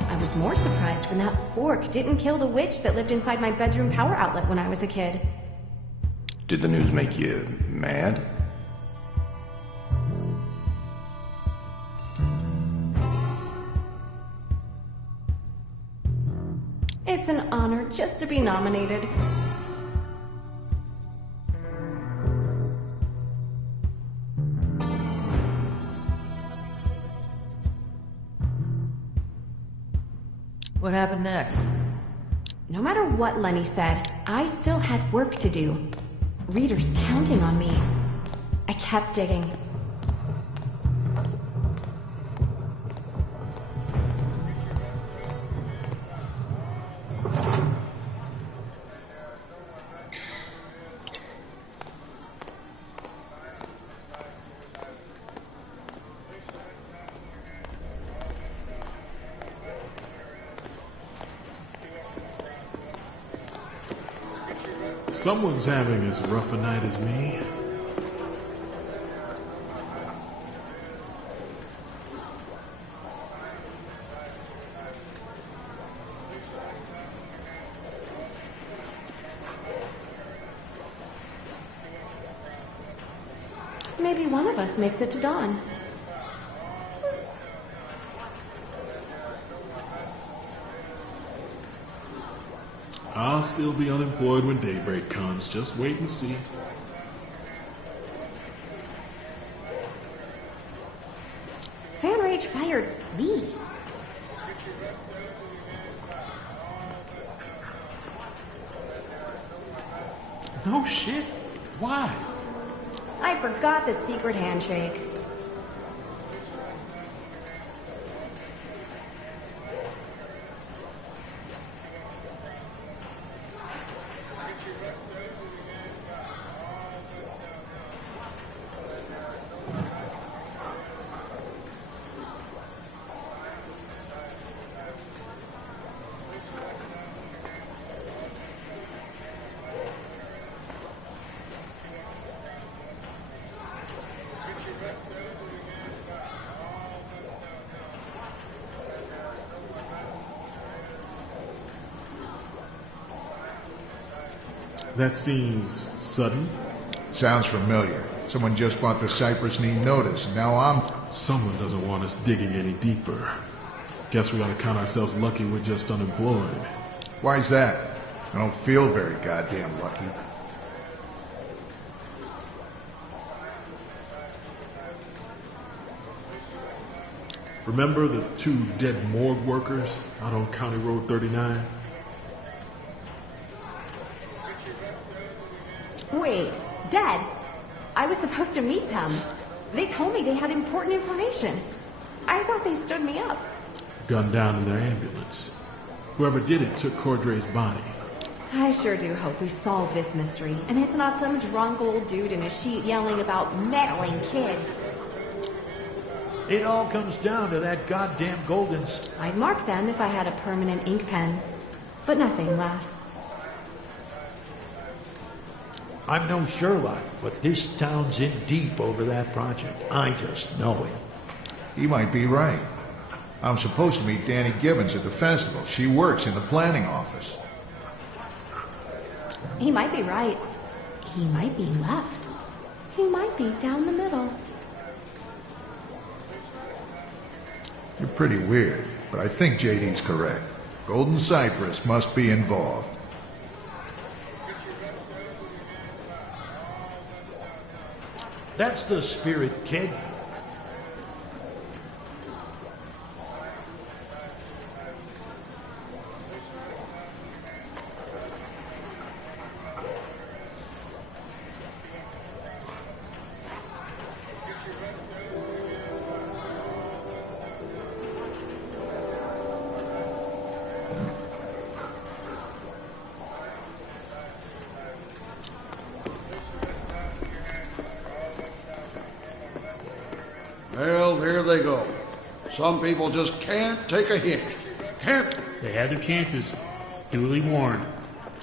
I was more surprised when that fork didn't kill the witch that lived inside my bedroom power outlet when I was a kid. Did the news make you mad? It's an honor just to be nominated. What happened next? No matter what Lenny said, I still had work to do. Readers counting on me. I kept digging. Someone's having as rough a night as me. Maybe one of us makes it to dawn. I'll still be unemployed when daybreak comes. Just wait and see. Fan Rage fired me. No shit. Why? I forgot the secret handshake. That seems sudden. Sounds familiar. Someone just bought the Cypress Knee notice, and now Someone doesn't want us digging any deeper. Guess we ought to count ourselves lucky we're just unemployed. Why's that? I don't feel very goddamn lucky. Remember the 2 dead morgue workers out on County Road 39? Wait, dead? I was supposed to meet them. They told me they had important information. I thought they stood me up. Gunned down in their ambulance. Whoever did it took Cordray's body. I sure do hope we solve this mystery, and it's not some drunk old dude in a sheet yelling about meddling kids. It all comes down to that goddamn golden... I'd mark them if I had a permanent ink pen, but nothing lasts. I'm no Sherlock, but this town's in deep over that project. I just know it. He might be right. I'm supposed to meet Danny Gibbons at the festival. She works in the planning office. He might be right. He might be left. He might be down the middle. You're pretty weird, but I think JD's correct. Golden Cypress must be involved. That's the spirit, kid. Well, there they go. Some people just can't take a hint. Can't. They had their chances. Duly warned.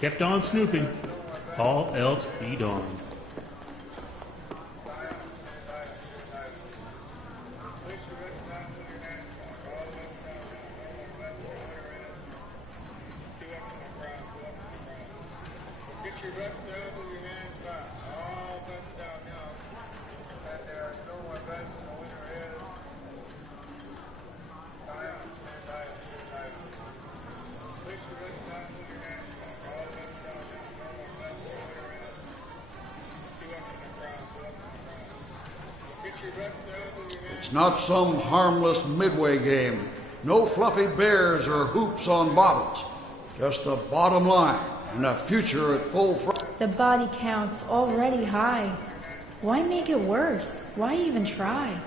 Kept on snooping. All else be darned. It's not some harmless midway game. No fluffy bears or hoops on bottles. Just the bottom line and a future at full throttle. The body count's already high. Why make it worse? Why even try?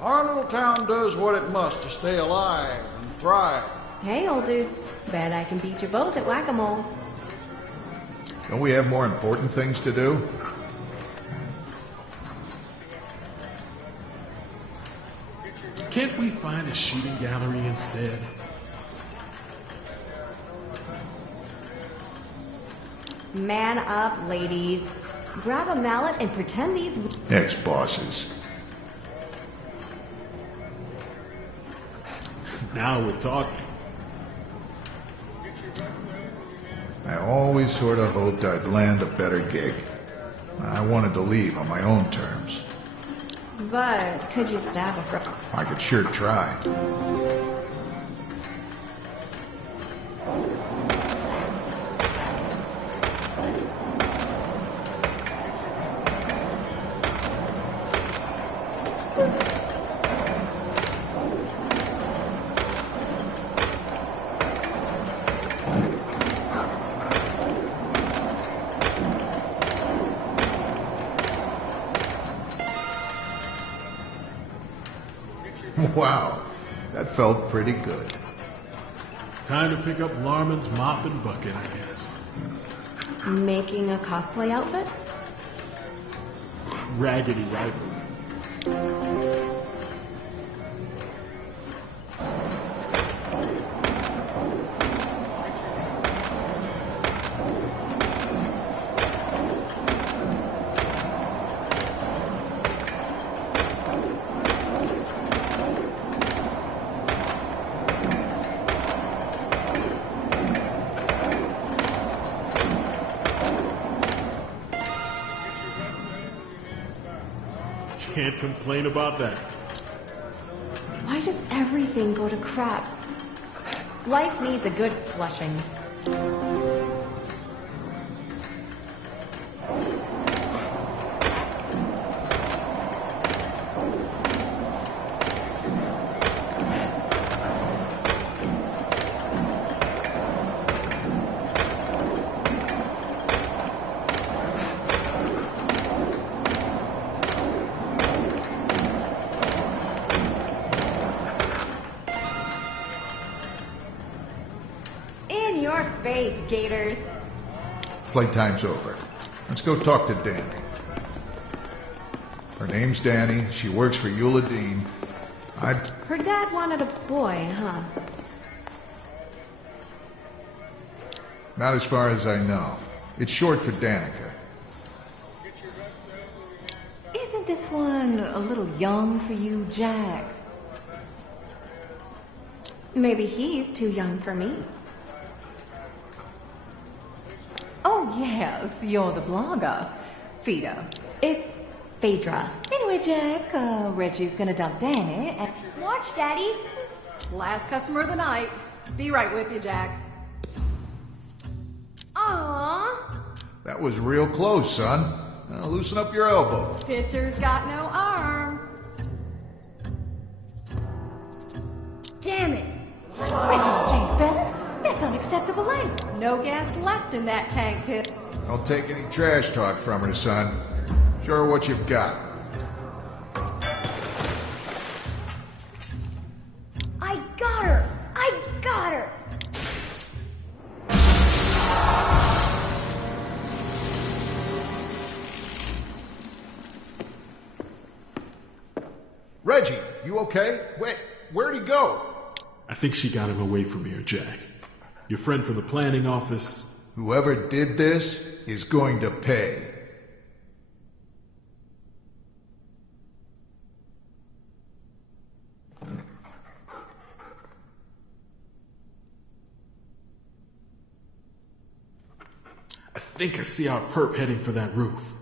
Our little town does what it must to stay alive and thrive. Hey, old dudes. Bet I can beat you both at whack-a-mole. Don't we have more important things to do? Can't we find a shooting gallery instead? Man up, ladies. Grab a mallet and pretend these... Ex-bosses. Now we're talking. I always sort of hoped I'd land a better gig. I wanted to leave on my own terms. But could you stab a I could sure try. Wow, that felt pretty good. Time to pick up Larman's mop and bucket, I guess. Making a cosplay outfit? Raggedy rifle. Can't complain about that. Why does everything go to crap? Life needs a good flushing. In your face, Gators. Playtime's over. Let's go talk to Danny. Her name's Danny. She works for Eula Dean. Her dad wanted a boy, huh? Not as far as I know. It's short for Danica. Isn't this one a little young for you, Jack? Maybe he's too young for me. Oh, yes, you're the blogger. Fida. It's Phaedra. Anyway, Jack, Reggie's gonna dump Danny and... Watch, Daddy. Last customer of the night. Be right with you, Jack. Aww. That was real close, son. Now loosen up your elbow. Pitcher's got no arm. Damn it. Reggie James Bennett? That's unacceptable length. No gas left in that tank pit. Don't take any trash talk from her, son. Show her what you've got. I got her. I got her. Reggie, you okay? Wait, where'd he go? I think she got him away from here, Jack. Your friend from the planning office... Whoever did this is going to pay. I think I see our perp heading for that roof.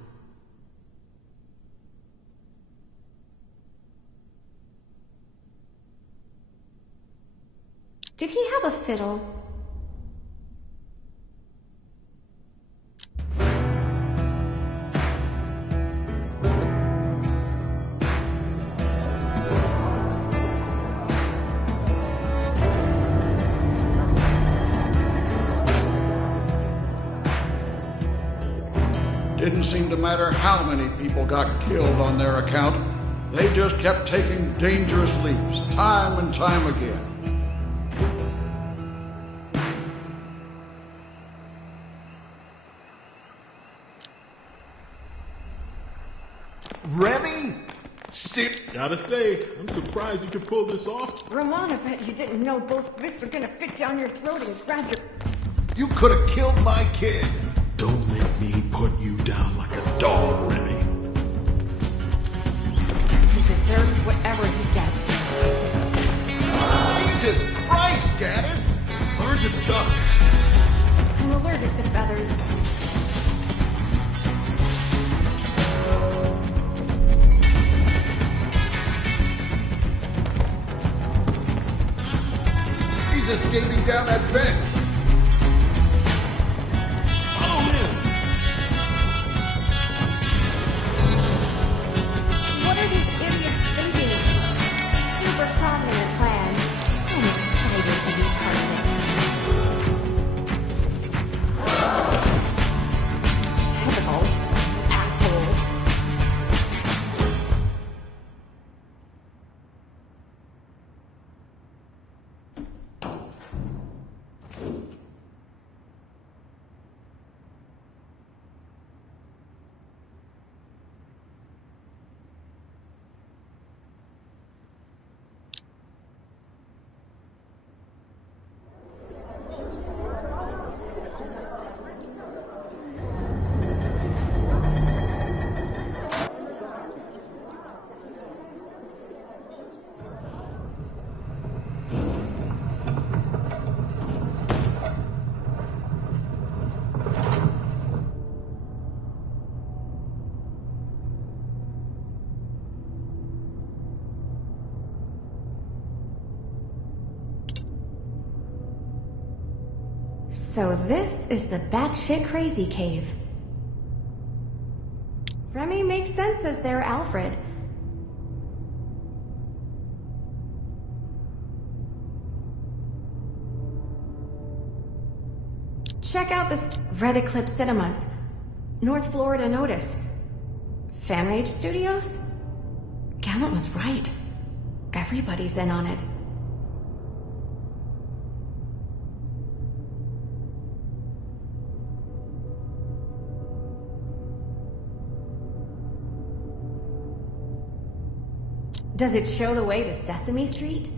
Did he have a fiddle? Didn't seem to matter how many people got killed on their account. They just kept taking dangerous leaps, time and time again. Remy? Sit. Gotta say, I'm surprised you could pull this off. Ramon, I bet you didn't know both wrists are gonna fit down your throat and grab your... You could have killed my kid. Don't make me put you down like a dog, Remy. He deserves whatever he gets. Jesus Christ, Gaddis! Learn to duck. I'm allergic to feathers. He's escaping down that vent. Follow him. What are these idiots thinking? Super proud of their plan. I'm excited to be part of it. Typical assholes. So this is the batshit crazy cave. Remy makes sense as their Alfred. Check out this Red Eclipse Cinemas. North Florida Notice. Fanrage Studios? Gallant was right. Everybody's in on it. Does it show the way to Sesame Street?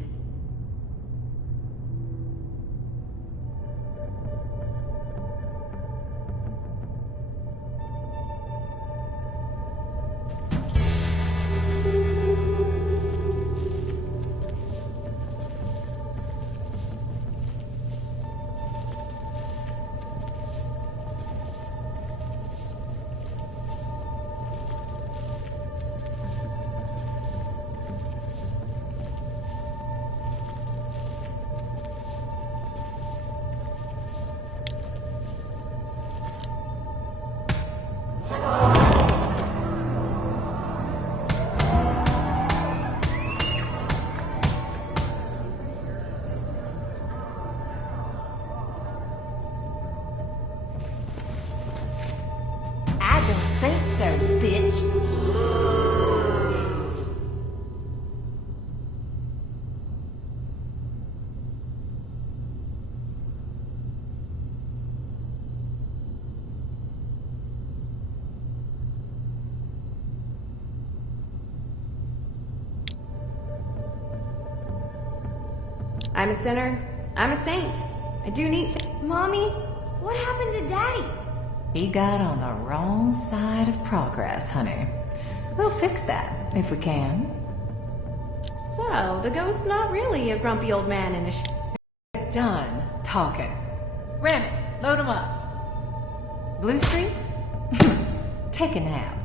I'm a sinner. I'm a saint. I do neat things. Mommy, what happened to Daddy? He got on the wrong side of progress, honey. We'll fix that, if we can. So, the ghost's not really a grumpy old man in a Done talking. Remy, load him up. Blue Street? Take a nap.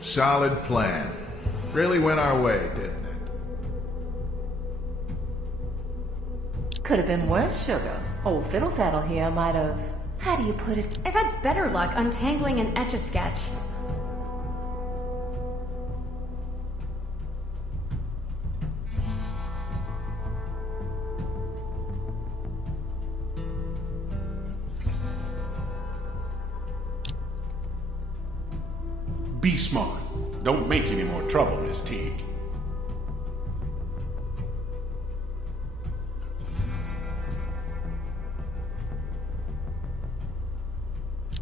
Solid plan. Really went our way, didn't it? Could have been worse, sugar. Old Fiddle Faddle here might have... How do you put it? I've had better luck untangling an Etch-a-Sketch. Be smart. Don't make any more trouble, Miss Teague.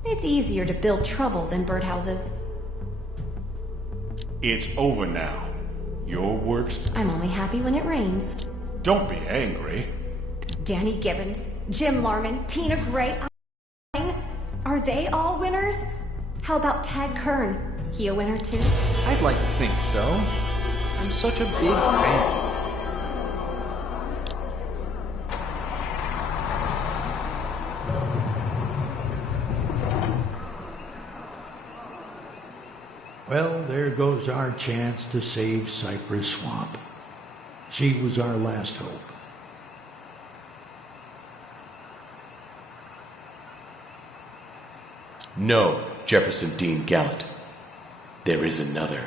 It's easier to build trouble than birdhouses. It's over now. Your work's... I'm only happy when it rains. Don't be angry. Danny Gibbons, Jim Larman, Tina Gray. Are they all winners? How about Tad Kern? He a winner too? I'd like to think so. I'm such a big fan. Well, there goes our chance to save Cypress Swamp. She was our last hope. No, Jefferson Dean Gallant. There is another.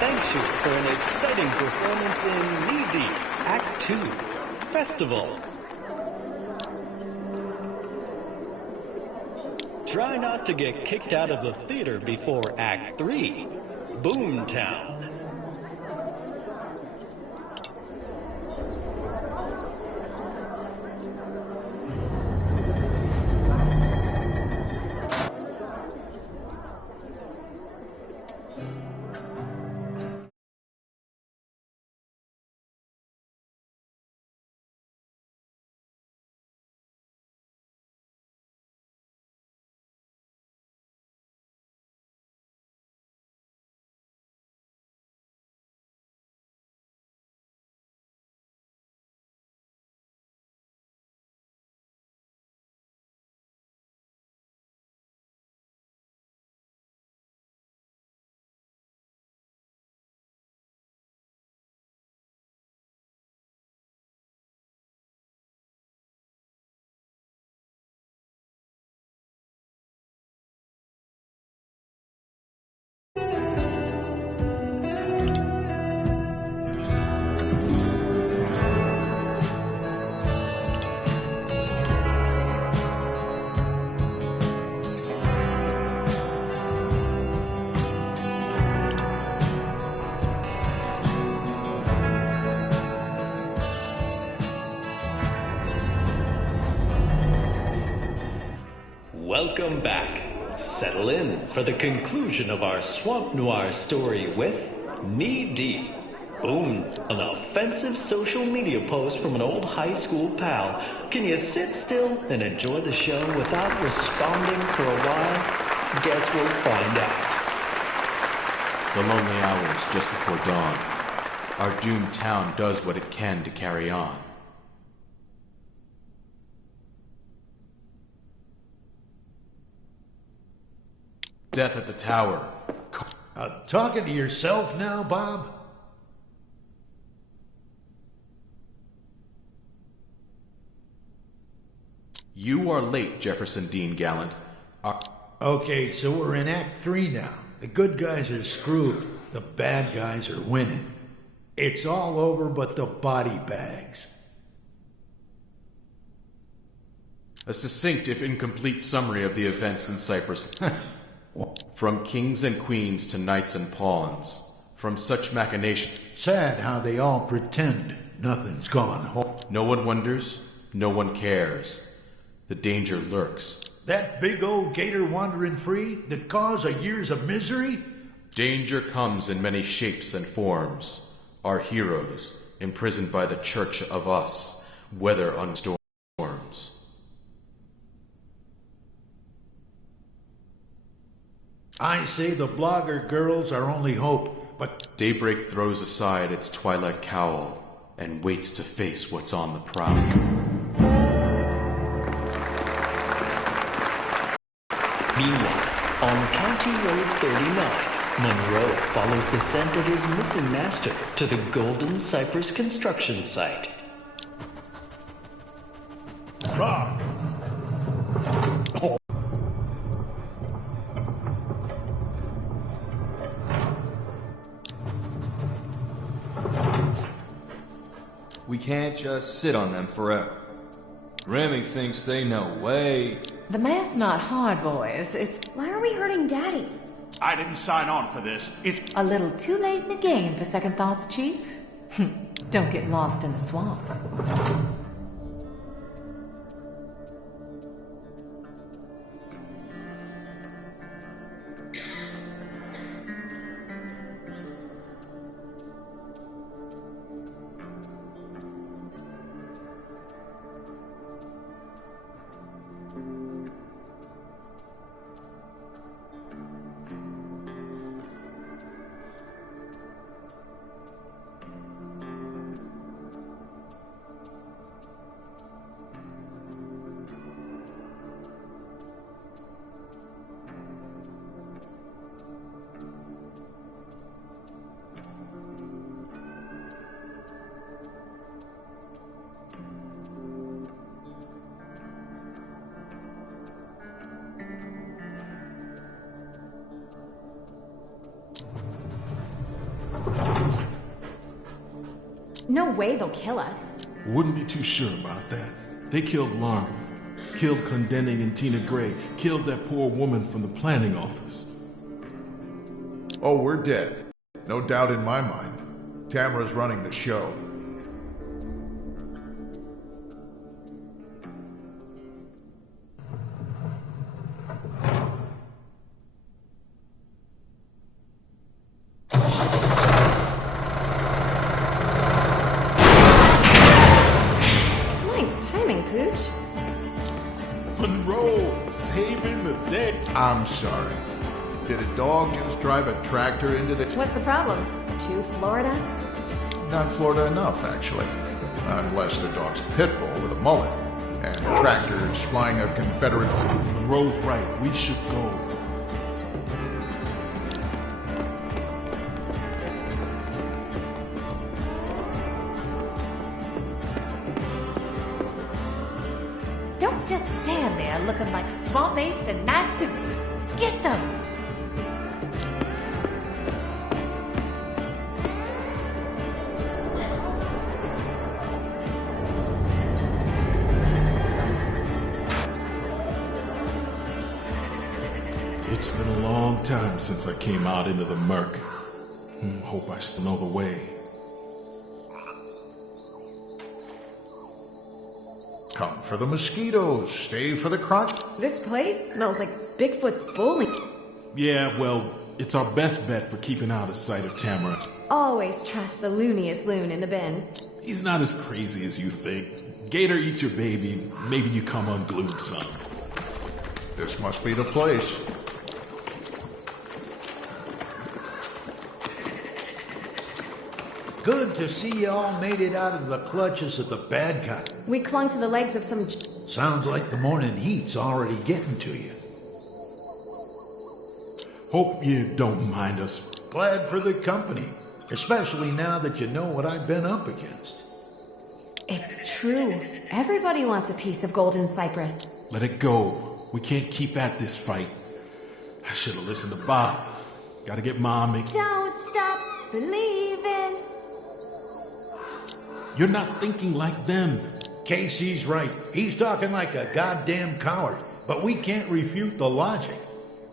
Thanks you for an exciting performance in Knee Deep, Act 2, Festival. Try not to get kicked out of the theater before Act 3, Boomtown. welcome back. Settle in for the conclusion of our Swamp Noir story with Knee Deep. Boom, an offensive social media post from an old high school pal. Can you sit still and enjoy the show without responding for a while? Guess we'll find out. The lonely hours just before dawn. Our doomed town does what it can to carry on. Death at the tower. Talking to yourself now, Bob? You are late, Jefferson Dean Gallant. Okay, so we're in Act 3 now. The good guys are screwed. The bad guys are winning. It's all over but the body bags. A succinct if incomplete summary of the events in Cyprus. From kings and queens to knights and pawns. From such machinations. Sad how they all pretend nothing's gone home. No one wonders, no one cares. The danger lurks. That big old gator wandering free, the cause of years of misery? Danger comes in many shapes and forms. Our heroes, imprisoned by the church of us, weather unstorms. I say the blogger girls are only hope, but... Daybreak throws aside its twilight cowl and waits to face what's on the prowl. Meanwhile, on County Road 39, Monroe follows the scent of his missing master to the Golden Cypress construction site. Rock! Oh. We can't just sit on them forever. Remy thinks they know way... The math's not hard, boys. It's... Why are we hurting Daddy? I didn't sign on for this. It's... a little too late in the game for second thoughts, Chief. Don't get lost in the swamp. No way they'll kill us. Wouldn't be too sure about that. They killed Larma, killed Clendenning and Tina Gray, killed that poor woman from the planning office. Oh, we're dead. No doubt in my mind. Tamara's running the show. Monroe, saving the day. I'm sorry. Did a dog just drive a tractor into the... What's the problem? Too Florida? Not Florida enough, actually. Unless the dog's a pit bull with a mullet, and the tractor is flying a Confederate... Monroe's right. We should go. Don't just stand there looking like swamp apes in nice suits. Get them! It's been a long time since I came out into the murk. Hope I still know the way. Come for the mosquitoes, stay for the crunch. This place smells like Bigfoot's bowling. Yeah, well, it's our best bet for keeping out of sight of Tamara. Always trust the looniest loon in the bin. He's not as crazy as you think. Gator eats your baby, maybe you come unglued some. This must be the place. Good to see you all made it out of the clutches of the bad guy. We clung to the legs of some... Sounds like the morning heat's already getting to you. Hope you don't mind us. Glad for the company, especially now that you know what I've been up against. It's true. Everybody wants a piece of Golden Cypress. Let it go. We can't keep at this fight. I should have listened to Bob. Gotta get Mommy. Don't stop believing. You're not thinking like them. Casey's right. He's talking like a goddamn coward, but we can't refute the logic.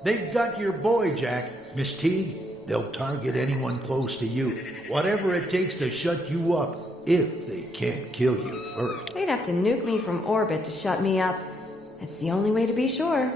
They've got your boy, Jack. Miss Teague, they'll target anyone close to you. Whatever it takes to shut you up, if they can't kill you first. They'd have to nuke me from orbit to shut me up. It's the only way to be sure.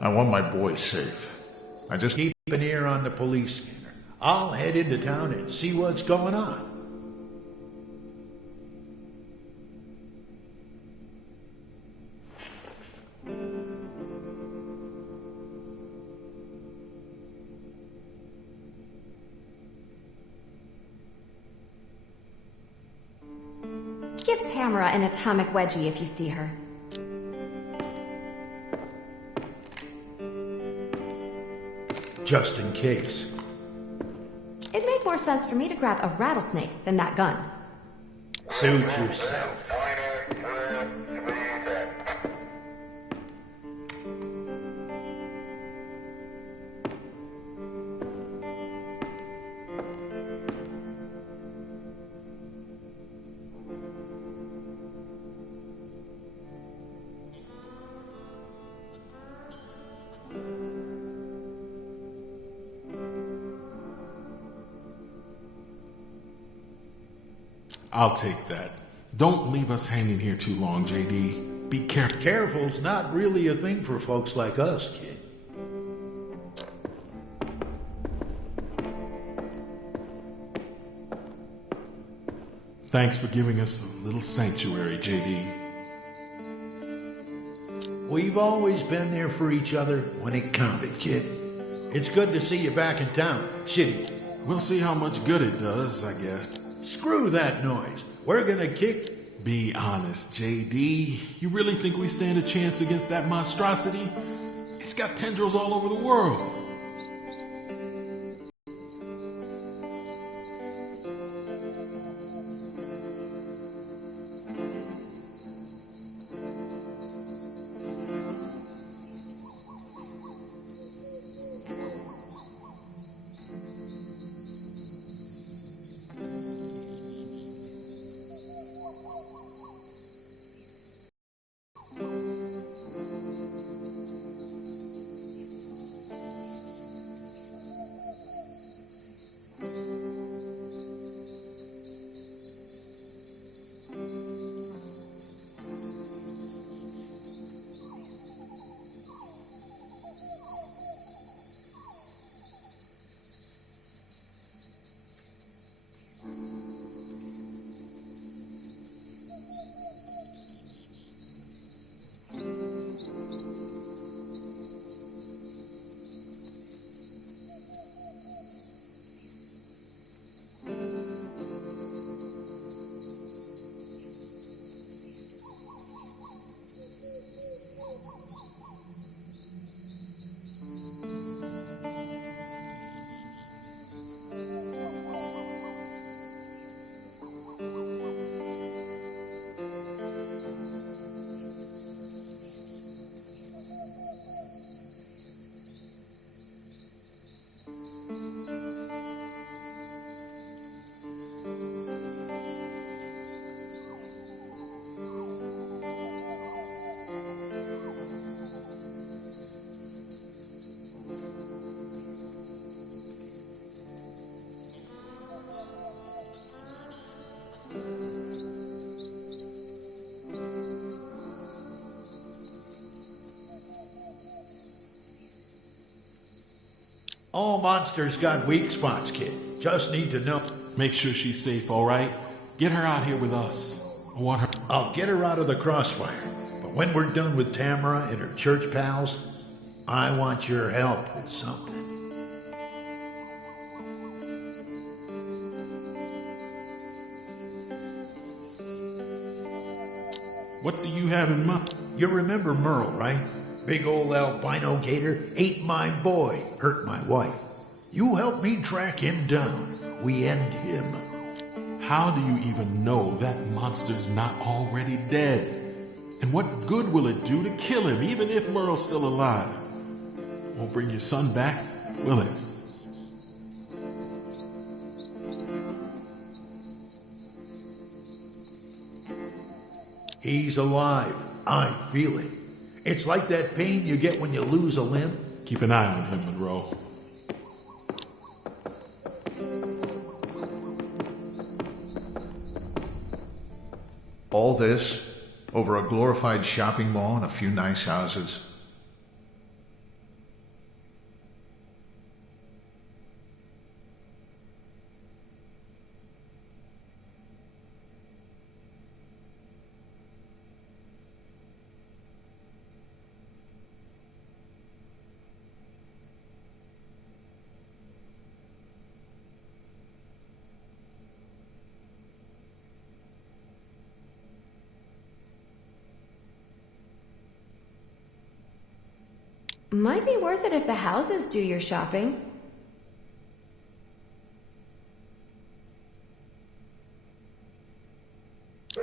I want my boy safe. I just keep an ear on the police scanner. I'll head into town and see what's going on. Give Tamara an atomic wedgie if you see her. Just in case. It'd make more sense for me to grab a rattlesnake than that gun. Suit yourself. I'll take that. Don't leave us hanging here too long, JD. Be careful. Careful's not really a thing for folks like us, kid. Thanks for giving us a little sanctuary, JD. We've always been there for each other when it counted, kid. It's good to see you back in town, Shitty. We'll see how much good it does, I guess. Screw that noise. We're gonna kick... Be honest, JD. You really think we stand a chance against that monstrosity? It's got tendrils all over the world. All monsters got weak spots, kid. Just need to know. Make sure she's safe, all right? Get her out here with us. I want her. I'll get her out of the crossfire. But when we're done with Tamara and her church pals, I want your help with something. What do you have in mind? You remember Merle, right? Big old albino gator, ate my boy, hurt my wife. You help me track him down. We end him. How do you even know that monster's not already dead? And what good will it do to kill him, even if Merle's still alive? Won't bring your son back, will it? He's alive. I feel it. It's like that pain you get when you lose a limb. Keep an eye on him, Monroe. All this over a glorified shopping mall and a few nice houses. Might be worth it if the houses do your shopping.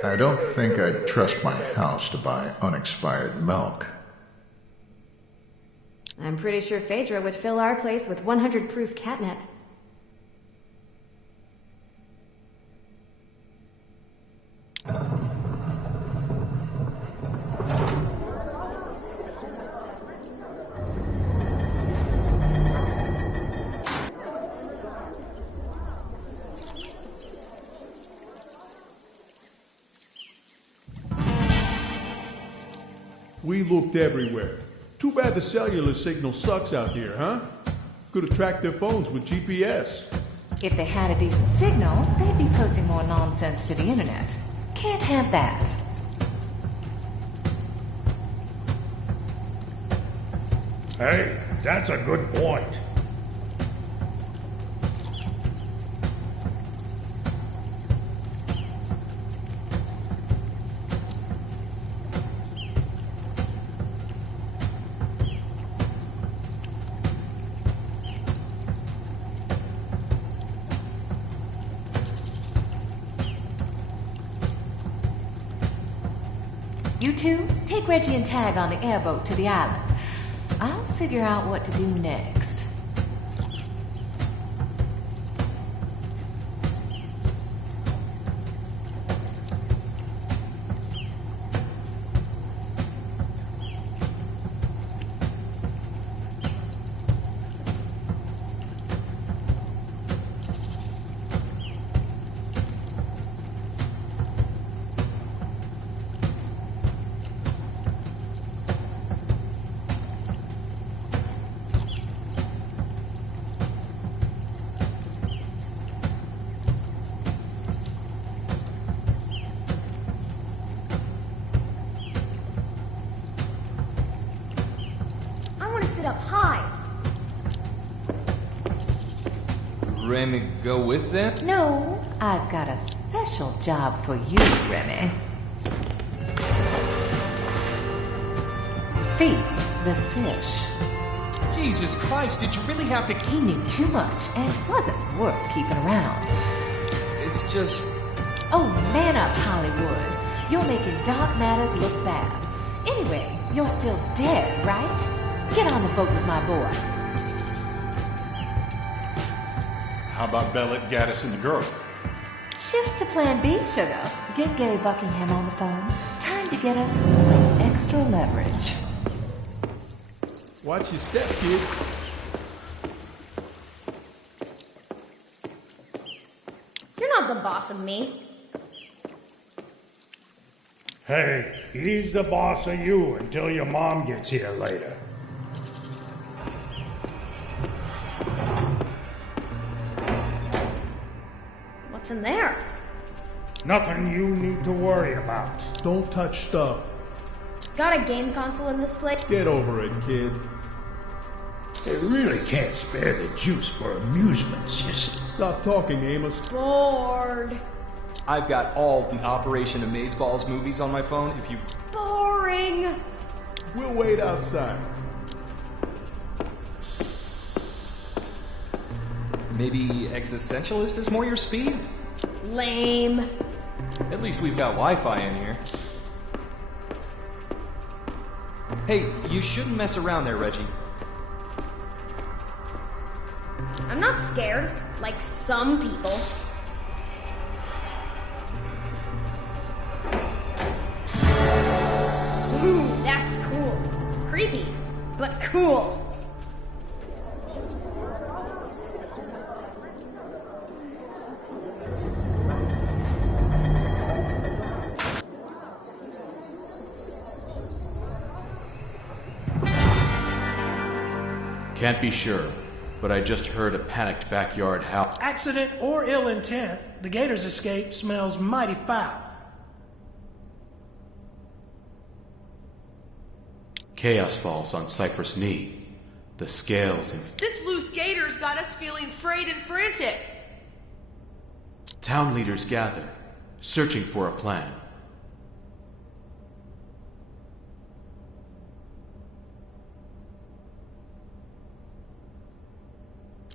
I don't think I'd trust my house to buy unexpired milk. I'm pretty sure Phaedra would fill our place with 100 proof catnip. We looked everywhere. Too bad the cellular signal sucks out here, huh? Could have tracked their phones with GPS. If they had a decent signal, they'd be posting more nonsense to the internet. Can't have that. Hey, that's a good point. You two, take Reggie and Tag on the airboat to the island. I'll figure out what to do next. Up high. Remy go with them? No, I've got a special job for you, Remy. Feed the fish. Jesus Christ, did you really have to... He knew too much and wasn't worth keeping around. It's just... Oh, man up, Hollywood. You're making Dark Matters look bad. Anyway, you're still dead, right? Get on the boat with my boy. How about Bellet, Gaddis, and the girl? Shift to plan B, sugar. Get Gary Buckingham on the phone. Time to get us some extra leverage. Watch your step, kid. You're not the boss of me. Hey, he's the boss of you until your mom gets here later. What's in there? Nothing you need to worry about. Don't touch stuff. Got a game console in this place? Get over it, kid. They really can't spare the juice for amusements, you see. Stop talking, Amos. Bored. I've got all the Operation Amazeballs movies on my phone if you... Boring. We'll wait outside. Maybe Existentialist is more your speed? Lame. At least we've got Wi-Fi in here. Hey, you shouldn't mess around there, Reggie. I'm not scared, like some people. Ooh, that's cool. Creepy, but cool. Can't be sure, but I just heard a panicked backyard howl. Accident or ill intent, the gator's escape smells mighty foul. Chaos falls on Cypress Knee. The scales and This loose gator's got us feeling frayed and frantic. town leaders gather, searching for a plan.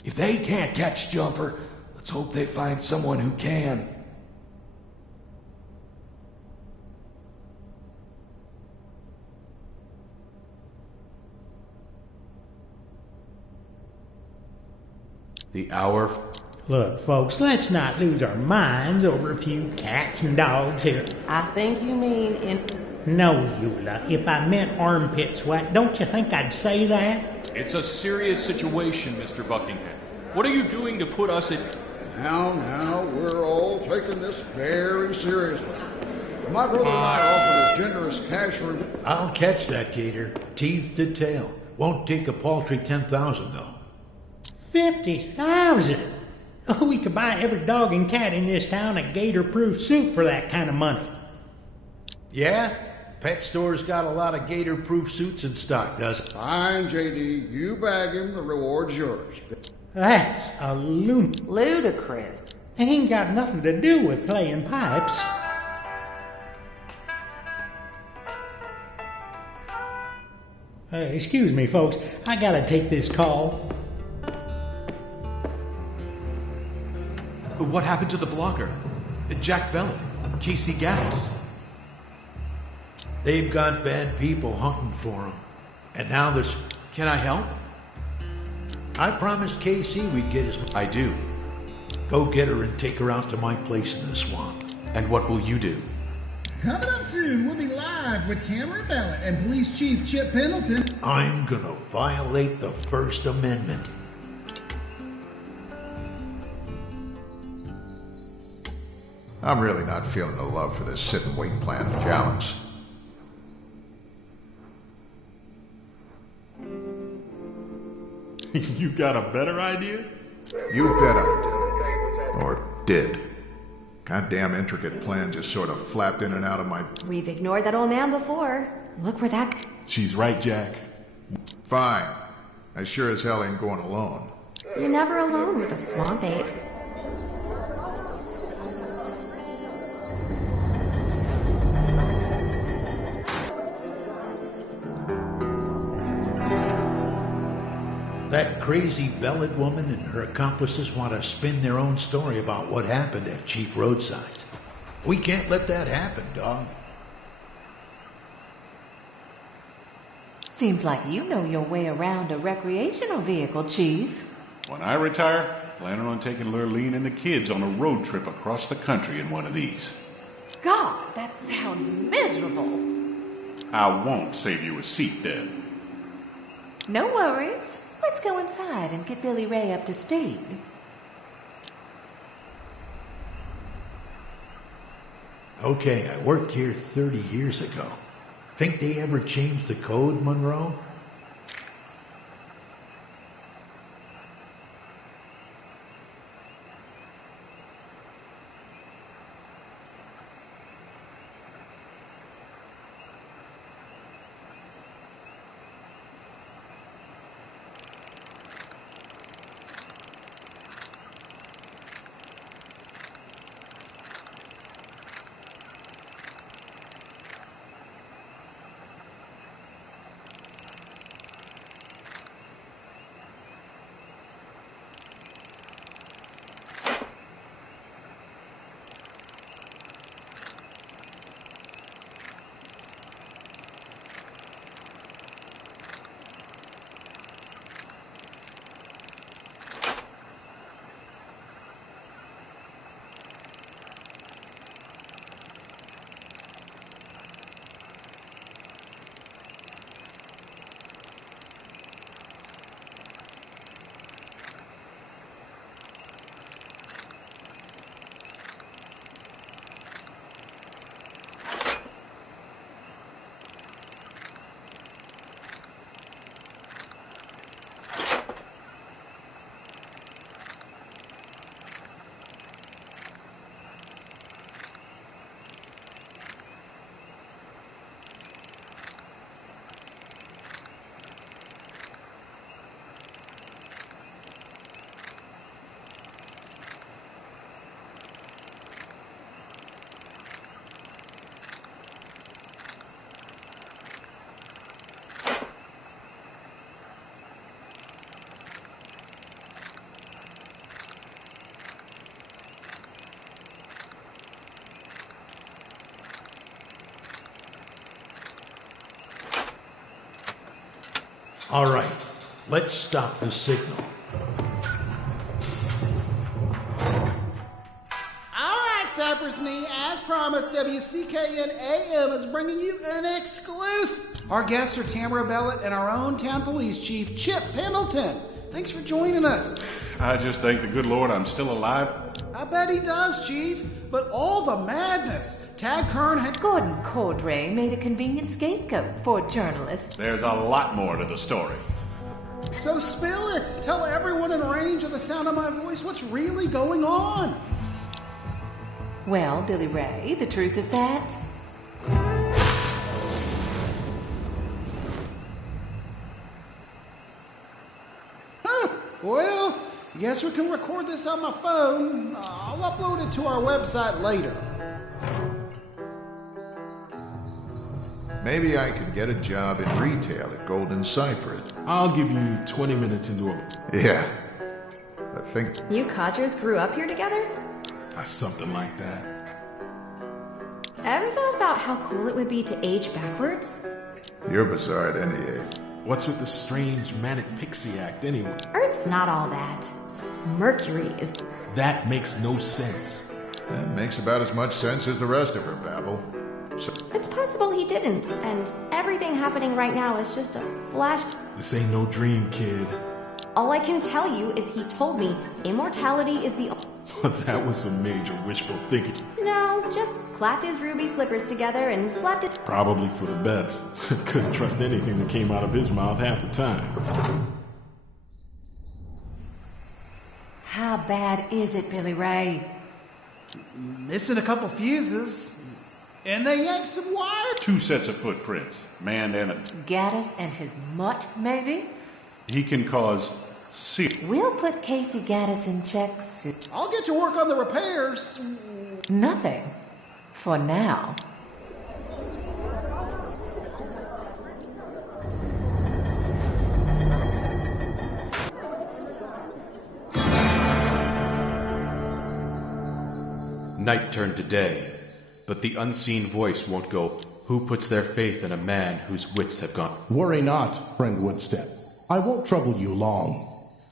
If they can't catch Jumper, let's hope they find someone who can. The hour... Look, folks, let's not lose our minds over a few cats and dogs here. I think you mean in... No, Eula, if I meant armpit sweat, don't you think I'd say that? It's a serious situation, Mr. Buckingham. What are you doing to put us in... Now, we're all taking this very seriously. My brother and I offered a generous cash reward. I'll catch that gator, teeth to tail. Won't take a paltry 10,000 though. 50,000? Oh, we could buy every dog and cat in this town a gator-proof suit for that kind of money. Yeah? Pet store's got a lot of gator-proof suits in stock, does it? Fine, JD. You bag him, the reward's yours. That's a ludicrous. They ain't got nothing to do with playing pipes. Excuse me, folks. I gotta take this call. What happened to the blogger? Jack Bellet, Casey Gaddis. They've got bad people hunting for them. And now there's... Can I help? I promised KC we'd get his... I do. Go get her and take her out to my place in the swamp. And what will you do? Coming up soon, we'll be live with Tamara Bellet and Police Chief Chip Pendleton. I'm gonna violate the First Amendment. I'm really not feeling the love for this sit-and-wait plan of Gallant's. You got a better idea? You bet I did. Or did. Goddamn intricate plan just sort of flapped in and out of my... We've ignored that old man before. Look where that... She's right, Jack. Fine. I sure as hell ain't going alone. You're never alone with a swamp ape. That crazy Bellet woman and her accomplices want to spin their own story about what happened at Chief Roadside. We can't let that happen, dog. Seems like you know your way around a recreational vehicle, Chief. When I retire, planning on taking Lurleen and the kids on a road trip across the country in one of these. God, that sounds miserable. I won't save you a seat, Deb. No worries. Let's go inside and get Billy Ray up to speed. Okay, I worked here 30 years ago. Think they ever changed the code, Monroe? All right, let's stop the signal. Cypress Knee, as promised, WCKN AM is bringing you an exclusive. Our guests are Tamara Bellett and our own town police chief, Chip Pendleton. Thanks for joining us. I just thank the good Lord I'm still alive. I bet he does, Chief. But all the madness. Tad Kern had... Gordon Cordray made a convenient scapegoat for journalists. There's a lot more to the story. So spill it. Tell everyone in range of the sound of my voice what's really going on. Well, Billy Ray, the truth is that... Well, I guess we can record this on my phone. I'll upload it to our website later. Maybe I could get a job in retail at Golden Cypress. I'll give you 20 minutes into a... Yeah. I think... You codgers grew up here together? Something like that. Ever thought about how cool it would be to age backwards? You're bizarre at any age. What's with the strange manic pixie act anyway? Earth's not all that. Mercury is... That makes no sense. That makes about as much sense as the rest of her babble. So... It's possible he didn't, and everything happening right now is just a flash... This ain't no dream, kid. All I can tell you is he told me immortality is the... That was some major wishful thinking. No, just clapped his ruby slippers together and flapped it... Probably for the best. Couldn't trust anything that came out of his mouth half the time. How bad is it, Billy Ray? Missing a couple fuses. And they yanked some wire. 2 sets of footprints. Man and a... Gaddis and his mutt, maybe? He can cause... We'll put Casey Gaddis in check soon. I'll get to work on the repairs. Nothing. For now. Night turned to day, but the unseen voice won't go. Who puts their faith in a man whose wits have gone? Worry not, friend Woodstep. I won't trouble you long.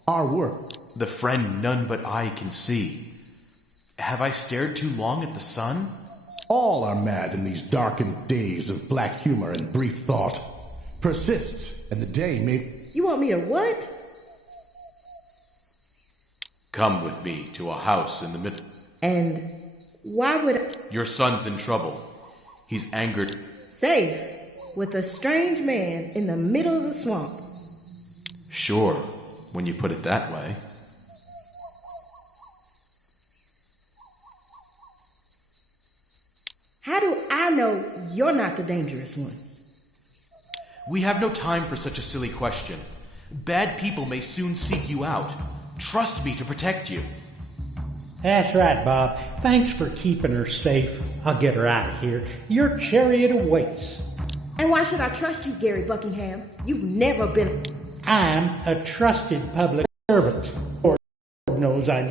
Our work. The friend none but I can see. Have I stared too long at the sun? All are mad in these darkened days of black humor and brief thought. Persist, and the day may... You want me to what? Come with me to a house in the middle. And why would I... Your son's in trouble. He's angered. Safe, with a strange man in the middle of the swamp. Sure, when you put it that way. How do I know you're not the dangerous one? We have no time for such a silly question. Bad people may soon seek you out. Trust me to protect you. That's right, Bob. Thanks for keeping her safe. I'll get her out of here. Your chariot awaits. And why should I trust you, Gary Buckingham? You've never been... I'm a trusted public servant. Lord knows I